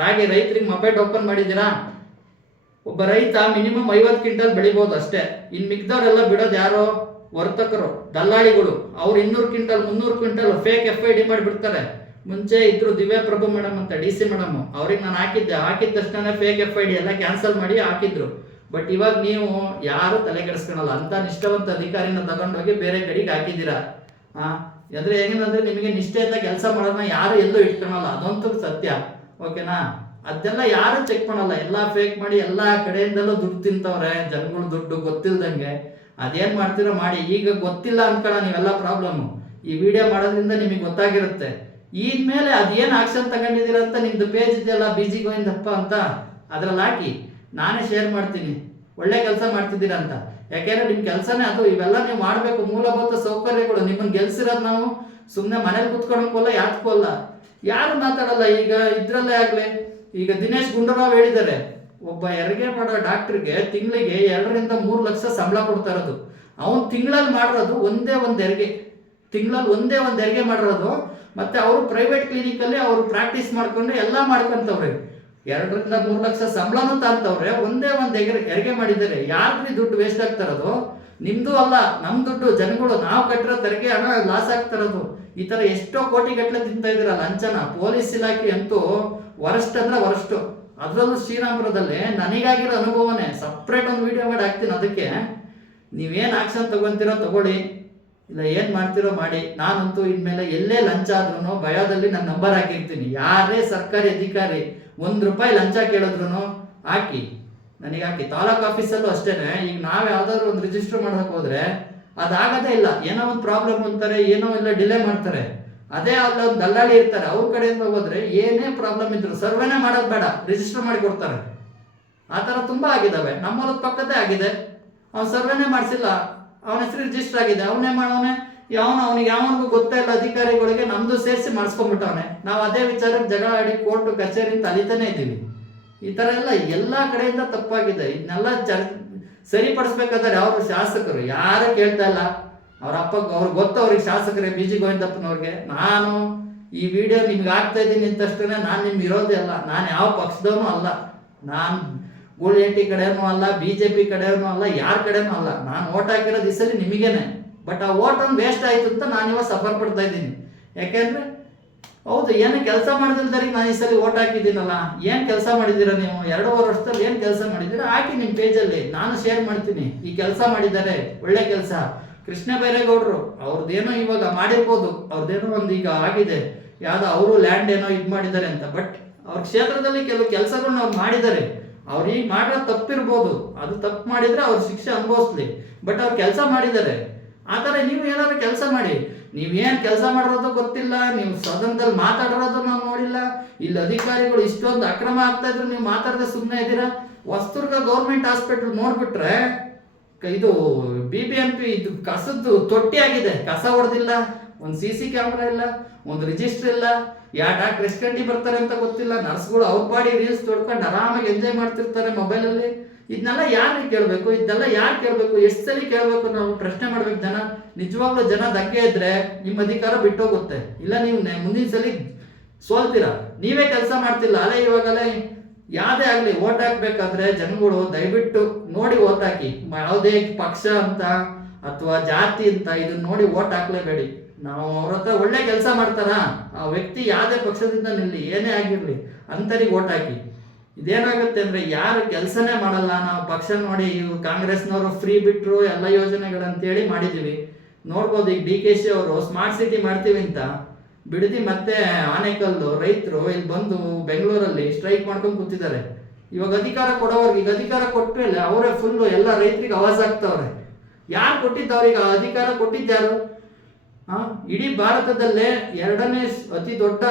ರಾಗಿ ರೈತರಿಗೆ ಮಪೆಟ್ ಓಪನ್ ಮಾಡಿದ್ದೀರಾ, ಒಬ್ಬ ರೈತ ಮಿನಿಮಮ್ 50 ಕ್ವಿಂಟಲ್ ಬೆಳಿಬೋದು ಅಷ್ಟೇ. ಇನ್ನು ಮಿಕ್ದವ್ರೆಲ್ಲ ಬಿಡೋದು ಯಾರೋ ವರ್ತಕರು, ದಲ್ಲಾಳಿಗಳು. ಅವ್ರು 200 ಕ್ವಿಂಟಲ್ 300 ಕ್ವಿಂಟಲ್ ಫೇಕ್ FID ಮಾಡಿಬಿಡ್ತಾರೆ. ಮುಂಚೆ ಇದ್ರು ದಿವ್ಯಾ ಪ್ರಭು ಮೇಡಮ್ ಅಂತ DC ಮೇಡಮ್, ಅವ್ರಿಗೆ ನಾನು ಹಾಕಿದ ತಕ್ಷಣ ಫೇಕ್ FID ಎಲ್ಲ ಕ್ಯಾನ್ಸಲ್ ಮಾಡಿ ಹಾಕಿದ್ರು. ಬಟ್ ಇವಾಗ ನೀವು ಯಾರು ತಲೆ ಕೆಡಿಸ್ಕೊಳಲ್ಲ, ಅಂತ ನಿಷ್ಠಾವಂತ ಅಧಿಕಾರಿನ ತಗೊಂಡೋಗಿ ಬೇರೆ ಕಡೆಗೆ ಹಾಕಿದ್ದೀರಾ. ಅಂದ್ರೆ ಹೆಂಗಂದ್ರೆ ನಿಮಗೆ ನಿಷ್ಠೆಯಿಂದ ಕೆಲಸ ಮಾಡೋದನ್ನ ಯಾರು ಎಲ್ಲೂ ಇಟ್ಕೊಳಲ್ಲ, ಅದಂತೂ ಸತ್ಯ. ಓಕೆನಾ? ಅದೆಲ್ಲ ಯಾರು ಚೆಕ್ ಮಾಡಲ್ಲ, ಎಲ್ಲ ಫೇಕ್ ಮಾಡಿ ಎಲ್ಲ ಕಡೆಯಿಂದಲೂ ದುಡ್ಡು ತಿಂತವ್ರೆ, ಜನಗಳು ದುಡ್ಡು ಗೊತ್ತಿಲ್ದಂಗೆ. ಅದೇನ್ ಮಾಡ್ತೀರೋ ಮಾಡಿ. ಈಗ ಗೊತ್ತಿಲ್ಲ ಅನ್ಕೊಳ್ಳ ನೀವೆಲ್ಲ ಪ್ರಾಬ್ಲಮ್ಮು. ಈ ವಿಡಿಯೋ ಮಾಡೋದ್ರಿಂದ ನಿಮಗೆ ಗೊತ್ತಾಗಿರುತ್ತೆ. ಇನ್ಮೇಲೆ ಅದೇನು ಆಕ್ಷನ್ ತಗೊಂಡಿದ್ದೀರ ಅಂತ ನಿಮ್ದು ಪೇಜ್ ಇದೆಯಲ್ಲ, BG ಗೋವಿಂದಪ್ಪ ಅಂತ, ಅದ್ರಲ್ಲಿ ಹಾಕಿ, ನಾನೇ ಶೇರ್ ಮಾಡ್ತೀನಿ ಒಳ್ಳೆ ಕೆಲಸ ಮಾಡ್ತಿದ್ದೀರಾ ಅಂತ. ಯಾಕೆಂದ್ರೆ ನಿಮ್ಮ ಕೆಲಸನೇ ಅದು. ಇವೆಲ್ಲ ನೀವು ಮಾಡಬೇಕು, ಮೂಲಭೂತ ಸೌಕರ್ಯಗಳು. ನಿಮ್ಮನ್ನು ಗೆಲ್ಸಿರೋದು ನಾವು ಸುಮ್ಮನೆ ಮನೇಲಿ ಕುತ್ಕೊಳಕ್ಕಲ್ಲ, ಯಾತ್ಕೋಲ್ಲ, ಯಾರು ಮಾತಾಡಲ್ಲ. ಈಗ ಇದ್ರಲ್ಲೇ ಆಗಲಿ, ಈಗ ದಿನೇಶ್ ಗುಂಡೂರಾವ್ ಹೇಳಿದ್ದಾರೆ, ಒಬ್ಬ ಹೆರಿಗೆ ಮಾಡೋ ಡಾಕ್ಟ್ರಿಗೆ ತಿಂಗಳಿಗೆ 2 ರಿಂದ 3 ಲಕ್ಷ ಸಂಬಳ ಕೊಡ್ತಾ ಇರೋದು. ಅವನು ತಿಂಗಳಲ್ಲಿ ಮಾಡಿರೋದು ಒಂದೇ ಒಂದು ಹೆರಿಗೆ ಮಾಡಿರೋದು. ಮತ್ತೆ ಅವರು ಪ್ರೈವೇಟ್ ಕ್ಲಿನಿಕಲ್ಲಿ ಅವರು ಪ್ರಾಕ್ಟೀಸ್ ಮಾಡ್ಕೊಂಡು ಎಲ್ಲ ಮಾಡ್ಕೊಂತವ್ರೆ. 2 ರಿಂದ 3 ಲಕ್ಷ ಸಂಬಳನೂ ತಾಂತವ್ರೆ, ಒಂದೇ ಒಂದು ಹೆರಿಗೆ ಮಾಡಿದ್ದಾರೆ. ಯಾರ್ದ್ರಿ ದುಡ್ಡು ವೇಸ್ಟ್ ಆಗ್ತಾ ಇರೋದು? ನಿಮ್ದು ಅಲ್ಲ, ನಮ್ ದುಡ್ಡು, ಜನಗಳು ನಾವು ಕಟ್ಟಿರೋ ತೆರಿಗೆ ಹಣ ಲಾಸ್ ಆಗ್ತಾ ಇರೋದು. ಈ ತರ ಎಷ್ಟೋ ಕೋಟಿಗಟ್ಟಲೆ ತಿಂತಾ ಇದ್ದೀರಾ ಲಂಚನ. ಪೊಲೀಸ್ ಇಲಾಖೆ ಅಂತೂ ವರಸ್ಟ್ ಅಂದ್ರೆ ವರಷ್ಟು. ಅದರಲ್ಲೂ ಶ್ರೀರಾಮಪುರದಲ್ಲಿ ನನಗಾಗಿರೋ ಅನುಭವನೇ ಸಪ್ರೇಟ್ ಒಂದು ವಿಡಿಯೋ ಮಾಡಿ ಹಾಕ್ತೀನಿ. ಅದಕ್ಕೆ ನೀವೇನು ಆಕ್ಷನ್ ತಗೊಂತೀರೋ ತಗೊಳ್ಳಿ, ಇಲ್ಲ ಏನು ಮಾಡ್ತಿರೋ ಮಾಡಿ. ನಾನಂತೂ ಇನ್ಮೇಲೆ ಎಲ್ಲೇ ಲಂಚ ಆದ್ರೂ ಭಯದಲ್ಲಿ ನನ್ನ ನಂಬರ್ ಹಾಕಿರ್ತೀನಿ. ಯಾರೇ ಸರ್ಕಾರಿ ಅಧಿಕಾರಿ ₹1 ಲಂಚ ಕೇಳಿದ್ರು ಹಾಕಿ, ನನಗೆ ಹಾಕಿ. ತಾಲೂಕು ಆಫೀಸಲ್ಲೂ ಅಷ್ಟೇನೆ. ಈಗ ನಾವು ಯಾವ್ದಾದ್ರು ಒಂದು ರಿಜಿಸ್ಟರ್ ಮಾಡೋಕೆ ಹೋದ್ರೆ ಅದಾಗದೇ ಇಲ್ಲ, ಏನೋ ಒಂದು ಪ್ರಾಬ್ಲಮ್ ಅಂತಾರೆ, ಏನೋ ಎಲ್ಲ ಡಿಲೇ ಮಾಡ್ತಾರೆ. ಅದೇ ಅಲ್ಲೊಂದು ದಲ್ಲಾಳಿ ಇರ್ತಾರೆ, ಅವ್ರ ಕಡೆಯಿಂದ ಹೋದ್ರೆ ಏನೇ ಪ್ರಾಬ್ಲಮ್ ಇದ್ರು ಸರ್ವೆನೇ ಮಾಡೋದು ಬೇಡ, ರಿಜಿಸ್ಟರ್ ಮಾಡಿ ಕೊಡ್ತಾರೆ. ಆ ಥರ ತುಂಬಾ ಆಗಿದ್ದಾವೆ. ನಮ್ಮ ಪಕ್ಕದೇ ಆಗಿದೆ, ಅವ್ನು ಸರ್ವೆನೇ ಮಾಡಿಸಿಲ್ಲ, ಅವನ ಹೆಸರು ರಿಜಿಸ್ಟರ್ ಆಗಿದೆ, ಅವನೇ ಮಾಡೋನೆ. ಅವನಿಗೆ ಯಾವನಿಗೂ ಗೊತ್ತೇ ಇಲ್ಲ, ಅಧಿಕಾರಿಗಳಿಗೆ ನಮ್ದು ಸೇರಿಸಿ ಮಾಡಿಸ್ಕೊಂಡ್ಬಿಟ್ಟವನೆ. ನಾವು ಅದೇ ವಿಚಾರಕ್ಕೆ ಜಗಳ ಆಡಿ ಕೋರ್ಟು ಕಚೇರಿ ಅಂತ ಅಲಿತಾನೆ ಇದ್ದೀವಿ. ಈ ಥರ ಎಲ್ಲ ಕಡೆಯಿಂದ ತಪ್ಪಾಗಿದೆ. ಇದನ್ನೆಲ್ಲ ಸರಿಪಡಿಸ್ಬೇಕಾದ್ರೆ ಅವರು ಶಾಸಕರು ಯಾರು ಕೇಳ್ತಾ ಇಲ್ಲ. ಅವ್ರ ಅಪ್ಪಗೆ ಅವ್ರಿಗೆ ಗೊತ್ತು, ಅವ್ರಿಗೆ ಶಾಸಕರೇ BG ಗೋವಿಂದಪ್ಪನವ್ರಿಗೆ. ನಾನು ಈ ವಿಡಿಯೋ ನಿಮ್ಗೆ ಆಗ್ತಾ ಇದ್ದೀನಿ ಅಂತಷ್ಟೇ ನಾನು ನಿಮ್ಗೆ ಇರೋದೇ ಅಲ್ಲ, ನಾನು ಯಾವ ಪಕ್ಷದವನು ಅಲ್ಲ, ನಾನು ಗೂಳಿಹಟ್ಟಿ ಕಡೆನೂ ಅಲ್ಲ, BJP ಕಡೆನೂ ಅಲ್ಲ, ಯಾರ ಕಡೆನೂ ಅಲ್ಲ. ನಾನು ಓಟ್ ಹಾಕಿರೋದು ಈ ಸಲ ನಿಮಗೇನೆ. ಬಟ್ ಆ ಓಟ್ ಒಂದು ವೇಸ್ಟ್ ಆಯಿತು ಅಂತ ನಾನು ಇವಾಗ ಸಫರ್ ಪಡ್ತಾ ಇದ್ದೀನಿ. ಯಾಕೆಂದರೆ ಹೌದು, ಏನು ಕೆಲಸ ಮಾಡಿದ್ರೆ ನಾನು ಈ ಸಲ ಓಟ್ ಹಾಕಿದ್ದೀನಲ್ಲ. ಏನು ಕೆಲಸ ಮಾಡಿದ್ದೀರಾ ನೀವು 2.5 ವರ್ಷದಲ್ಲಿ? ಏನು ಕೆಲಸ ಮಾಡಿದ್ದೀರಾ ಹಾಕಿ ನಿಮ್ಮ ಪೇಜಲ್ಲಿ, ನಾನು ಶೇರ್ ಮಾಡ್ತೀನಿ. ಈ ಕೆಲಸ ಮಾಡಿದ್ದಾರೆ, ಒಳ್ಳೆ ಕೆಲಸ. ಕೃಷ್ಣ ಬೈರೇಗೌಡರು ಅವ್ರದ್ದೇನೋ ಇವಾಗ ಮಾಡಿರ್ಬೋದು, ಅವ್ರದ್ದೇನೋ ಒಂದು ಈಗ ಆಗಿದೆ, ಯಾವುದೋ ಅವರು ಲ್ಯಾಂಡ್ ಏನೋ ಇದು ಮಾಡಿದ್ದಾರೆ ಅಂತ. ಬಟ್ ಅವ್ರ ಕ್ಷೇತ್ರದಲ್ಲಿ ಕೆಲವು ಕೆಲಸಗಳನ್ನ ಅವ್ರು ಮಾಡಿದ್ದಾರೆ. ಅವ್ರು ಈಗ ಮಾಡಿರೋ ತಪ್ಪಿರ್ಬೋದು, ಅದು ತಪ್ಪು ಮಾಡಿದರೆ ಅವ್ರ ಶಿಕ್ಷೆ ಅನುಭವಿಸ್ಲಿ. ಬಟ್ ಅವ್ರು ಕೆಲಸ ಮಾಡಿದ್ದಾರೆ. ಆ ಥರ ನೀವು ಏನಾದ್ರು ಕೆಲಸ ಮಾಡಿ. ನೀವೇನು ಕೆಲಸ ಮಾಡಿರೋದು ಗೊತ್ತಿಲ್ಲ, ನೀವು ಸದನದಲ್ಲಿ ಮಾತಾಡಿರೋದು ನಾವು ನೋಡಿಲ್ಲ. ಇಲ್ಲಿ ಅಧಿಕಾರಿಗಳು ಇಷ್ಟೊಂದು ಅಕ್ರಮ ಆಗ್ತಾ ಇದ್ರು, ನೀವು ಮಾತಾಡದೆ ಸುಮ್ಮನೆ ಇದ್ದೀರಾ. ಹೊಸದುರ್ಗ ಗೌರ್ಮೆಂಟ್ ಹಾಸ್ಪಿಟ್ಲ್ ನೋಡ್ಬಿಟ್ರೆ ಇದು BBMP ಇದು ಕಸದ್ದು ತೊಟ್ಟಿ ಆಗಿದೆ. ಕಸ ಹೊಡೆದಿಲ್ಲ, ಒಂದು CC ಕ್ಯಾಮ್ರಾ ಇಲ್ಲ, ಒಂದು ರಿಜಿಸ್ಟರ್ ಇಲ್ಲ. ಯಾವ ಡಾಕ್ಟರ್ ಎಷ್ಟು ಗಂಟೆ ಬರ್ತಾರೆ ಅಂತ ಗೊತ್ತಿಲ್ಲ. ನರ್ಸ್ಗಳು ಅವ್ರ ಪಾಡಿ ರೀಲ್ಸ್ ತೊಡ್ಕೊಂಡು ಆರಾಮಾಗಿ ಎಂಜಾಯ್ ಮಾಡ್ತಿರ್ತಾರೆ ಮೊಬೈಲಲ್ಲಿ. ಇದನ್ನೆಲ್ಲ ಯಾರಿಗೆ ಕೇಳಬೇಕು? ಇದನ್ನೆಲ್ಲ ಯಾರು ಕೇಳಬೇಕು? ಎಷ್ಟು ಸಲ ಕೇಳಬೇಕು? ನಾವು ಪ್ರಶ್ನೆ ಮಾಡ್ಬೇಕು. ಜನ ನಿಜವಾಗ್ಲೂ ಜನ ಧಕ್ಕೆ ಇದ್ರೆ ನಿಮ್ಮ ಅಧಿಕಾರ ಬಿಟ್ಟೋಗುತ್ತೆ, ಇಲ್ಲ ನೀವು ಮುಂದಿನ ಸಲ ಸೋಲ್ತೀರಾ. ನೀವೇ ಕೆಲಸ ಮಾಡ್ತಿಲ್ಲ ಅಲ್ಲೇ. ಇವಾಗಲೇ ಯಾವುದೇ ಆಗಲಿ ಓಟ್ ಹಾಕ್ಬೇಕಾದ್ರೆ ಜನಗಳು ದಯವಿಟ್ಟು ನೋಡಿ ಓಟ್ ಹಾಕಿ. ಯಾವುದೇ ಪಕ್ಷ ಅಂತ ಅಥವಾ ಜಾತಿ ಅಂತ ಇದನ್ನ ನೋಡಿ ಓಟ್ ಹಾಕ್ಲೇಬೇಡಿ. ನಾವು ಅವ್ರ ಹತ್ರ ಒಳ್ಳೆ ಕೆಲಸ ಮಾಡ್ತಾರ, ಆ ವ್ಯಕ್ತಿ ಯಾವುದೇ ಪಕ್ಷದಿಂದ ನಿಲ್ಲಿ, ಏನೇ ಆಗಿರಲಿ ಅಂತರಿಗೆ ಓಟ್ ಹಾಕಿ. ಇದೇನಾಗುತ್ತೆ ಅಂದರೆ ಯಾರು ಕೆಲಸನೇ ಮಾಡಲ್ಲ. ನಾವು ಪಕ್ಷ ನೋಡಿ, ಇವು ಕಾಂಗ್ರೆಸ್ನವರು ಫ್ರೀ ಬಿಟ್ಟರು ಎಲ್ಲ ಯೋಜನೆಗಳಂತೇಳಿ ಮಾಡಿದ್ದೀವಿ. ನೋಡ್ಬೋದು, ಈಗ DKC ಅವರು ಸ್ಮಾರ್ಟ್ ಸಿಟಿ ಮಾಡ್ತೀವಿ ಅಂತ ಬಿಡದಿ ಮತ್ತೆ ಆನೇಕಲ್ಲು ರೈತರು ಇಲ್ಲಿ ಬಂದು ಬೆಂಗಳೂರಲ್ಲಿ ಸ್ಟ್ರೈಕ್ ಮಾಡ್ಕೊಂಡು ಕೂತಿದ್ದಾರೆ. ಇವಾಗ ಅಧಿಕಾರ ಕೊಡೋವ್ರಿಗೆ ಈಗ ಅಧಿಕಾರ ಕೊಟ್ಟಮೇಲೆ ಅವರೇ ಫುಲ್ಲು ಎಲ್ಲ ರೈತರಿಗೆ ಆವಾಜ್ ಆಗ್ತವ್ರೆ. ಯಾರು ಕೊಟ್ಟಿದ್ದು ಅವ್ರಿಗೆ ಆ ಅಧಿಕಾರ ಕೊಟ್ಟಿದ್ಯಾರು? ಇಡೀ ಭಾರತದಲ್ಲೇ 2ನೇ ಅತಿ ದೊಡ್ಡ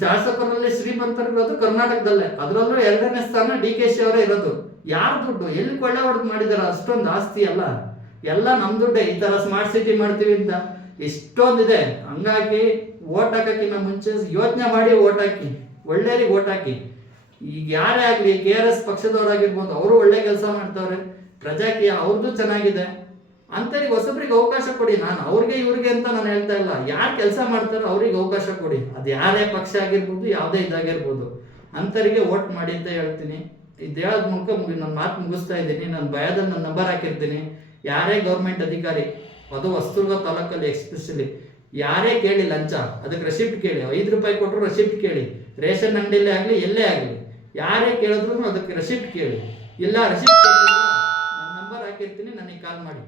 ಶಾಸಕರಲ್ಲಿ ಶ್ರೀಮಂತರಿರೋದು ಕರ್ನಾಟಕದಲ್ಲೇ, ಅದರಲ್ಲೂ 2ನೇ ಸ್ಥಾನ DKC ಅವರೇ ಇರೋದು. ಯಾರು ದುಡ್ಡು ಎಲ್ಲಿ ಕೊಳ್ಳೆ ಹೊಡೆದು ಮಾಡಿದಾರ? ಅಷ್ಟೊಂದು ಆಸ್ತಿ ಅಲ್ಲ, ಎಲ್ಲ ನಮ್ಮ ದುಡ್ಡೇ. ಈ ತರ ಸ್ಮಾರ್ಟ್ ಸಿಟಿ ಮಾಡ್ತೀವಿ ಅಂತ ಇಷ್ಟೊಂದಿದೆ. ಹಂಗಾಗಿ ಓಟ್ ಹಾಕಕ್ಕಿಂತ ಮುಂಚೆ ಯೋಚನೆ ಮಾಡಿ ಓಟ್ ಹಾಕಿ, ಒಳ್ಳೆಯರಿಗೆ ಓಟ್ ಹಾಕಿ. ಈಗ ಯಾರೇ ಆಗ್ಲಿ, KRS ಪಕ್ಷದವರಾಗಿರ್ಬೋದು, ಅವರು ಒಳ್ಳೆ ಕೆಲಸ ಮಾಡ್ತಾವ್ರೆ, ಪ್ರಜಾಕೀಯ ಅವ್ರದ್ದು ಚೆನ್ನಾಗಿದೆ. ಅಂತರಿಗೆ ಹೊಸಬ್ರಿಗೆ ಅವಕಾಶ ಕೊಡಿ. ನಾನು ಅವ್ರಿಗೆ ಇವ್ರಿಗೆ ಅಂತ ನಾನು ಹೇಳ್ತಾ ಇಲ್ಲ, ಯಾರು ಕೆಲಸ ಮಾಡ್ತಾರೋ ಅವ್ರಿಗೆ ಅವಕಾಶ ಕೊಡಿ. ಅದು ಯಾರೇ ಪಕ್ಷ ಆಗಿರ್ಬೋದು, ಯಾವುದೇ ಇದಾಗಿರ್ಬೋದು, ಅಂತರಿಗೆ ವೋಟ್ ಮಾಡಿ ಅಂತ ಹೇಳ್ತೀನಿ. ಇದು ಹೇಳೋದ್ ಮೂಲಕ ನನ್ನ ಮಾತು ಮುಗಿಸ್ತಾ ಇದ್ದೀನಿ. ನನ್ನ ಭಯದಲ್ಲಿ ನನ್ನ ನಂಬರ್ ಹಾಕಿರ್ತೀನಿ. ಯಾರೇ ಗೌರ್ಮೆಂಟ್ ಅಧಿಕಾರಿ, ಅದು ಹೊಸದುರ್ಗ ತಾಲೂಕಲ್ಲಿ ಎಕ್ಸ್ಪೆಷಲಿ ಯಾರೇ ಕೇಳಿ ಲಂಚ, ಅದಕ್ಕೆ ರೆಸಿಪ್ಟ್ ಕೇಳಿ. 5 ರೂಪಾಯಿ ಕೊಟ್ಟರು ರೆಸಿಪ್ಟ್ ಕೇಳಿ. ರೇಷನ್ ಅಂಗಡಿಯಲ್ಲೇ ಆಗಲಿ, ಎಲ್ಲೇ ಆಗಲಿ, ಯಾರೇ ಕೇಳಿದ್ರು ಅದಕ್ಕೆ ರೆಸಿಪ್ಟ್ ಕೇಳಿ. ಇಲ್ಲ ರೆಸಿಪ್ಟ್ ನನ್ನ ನಂಬರ್ ಹಾಕಿರ್ತೀನಿ, ನನಗೆ ಕಾಲ್ ಮಾಡಿ.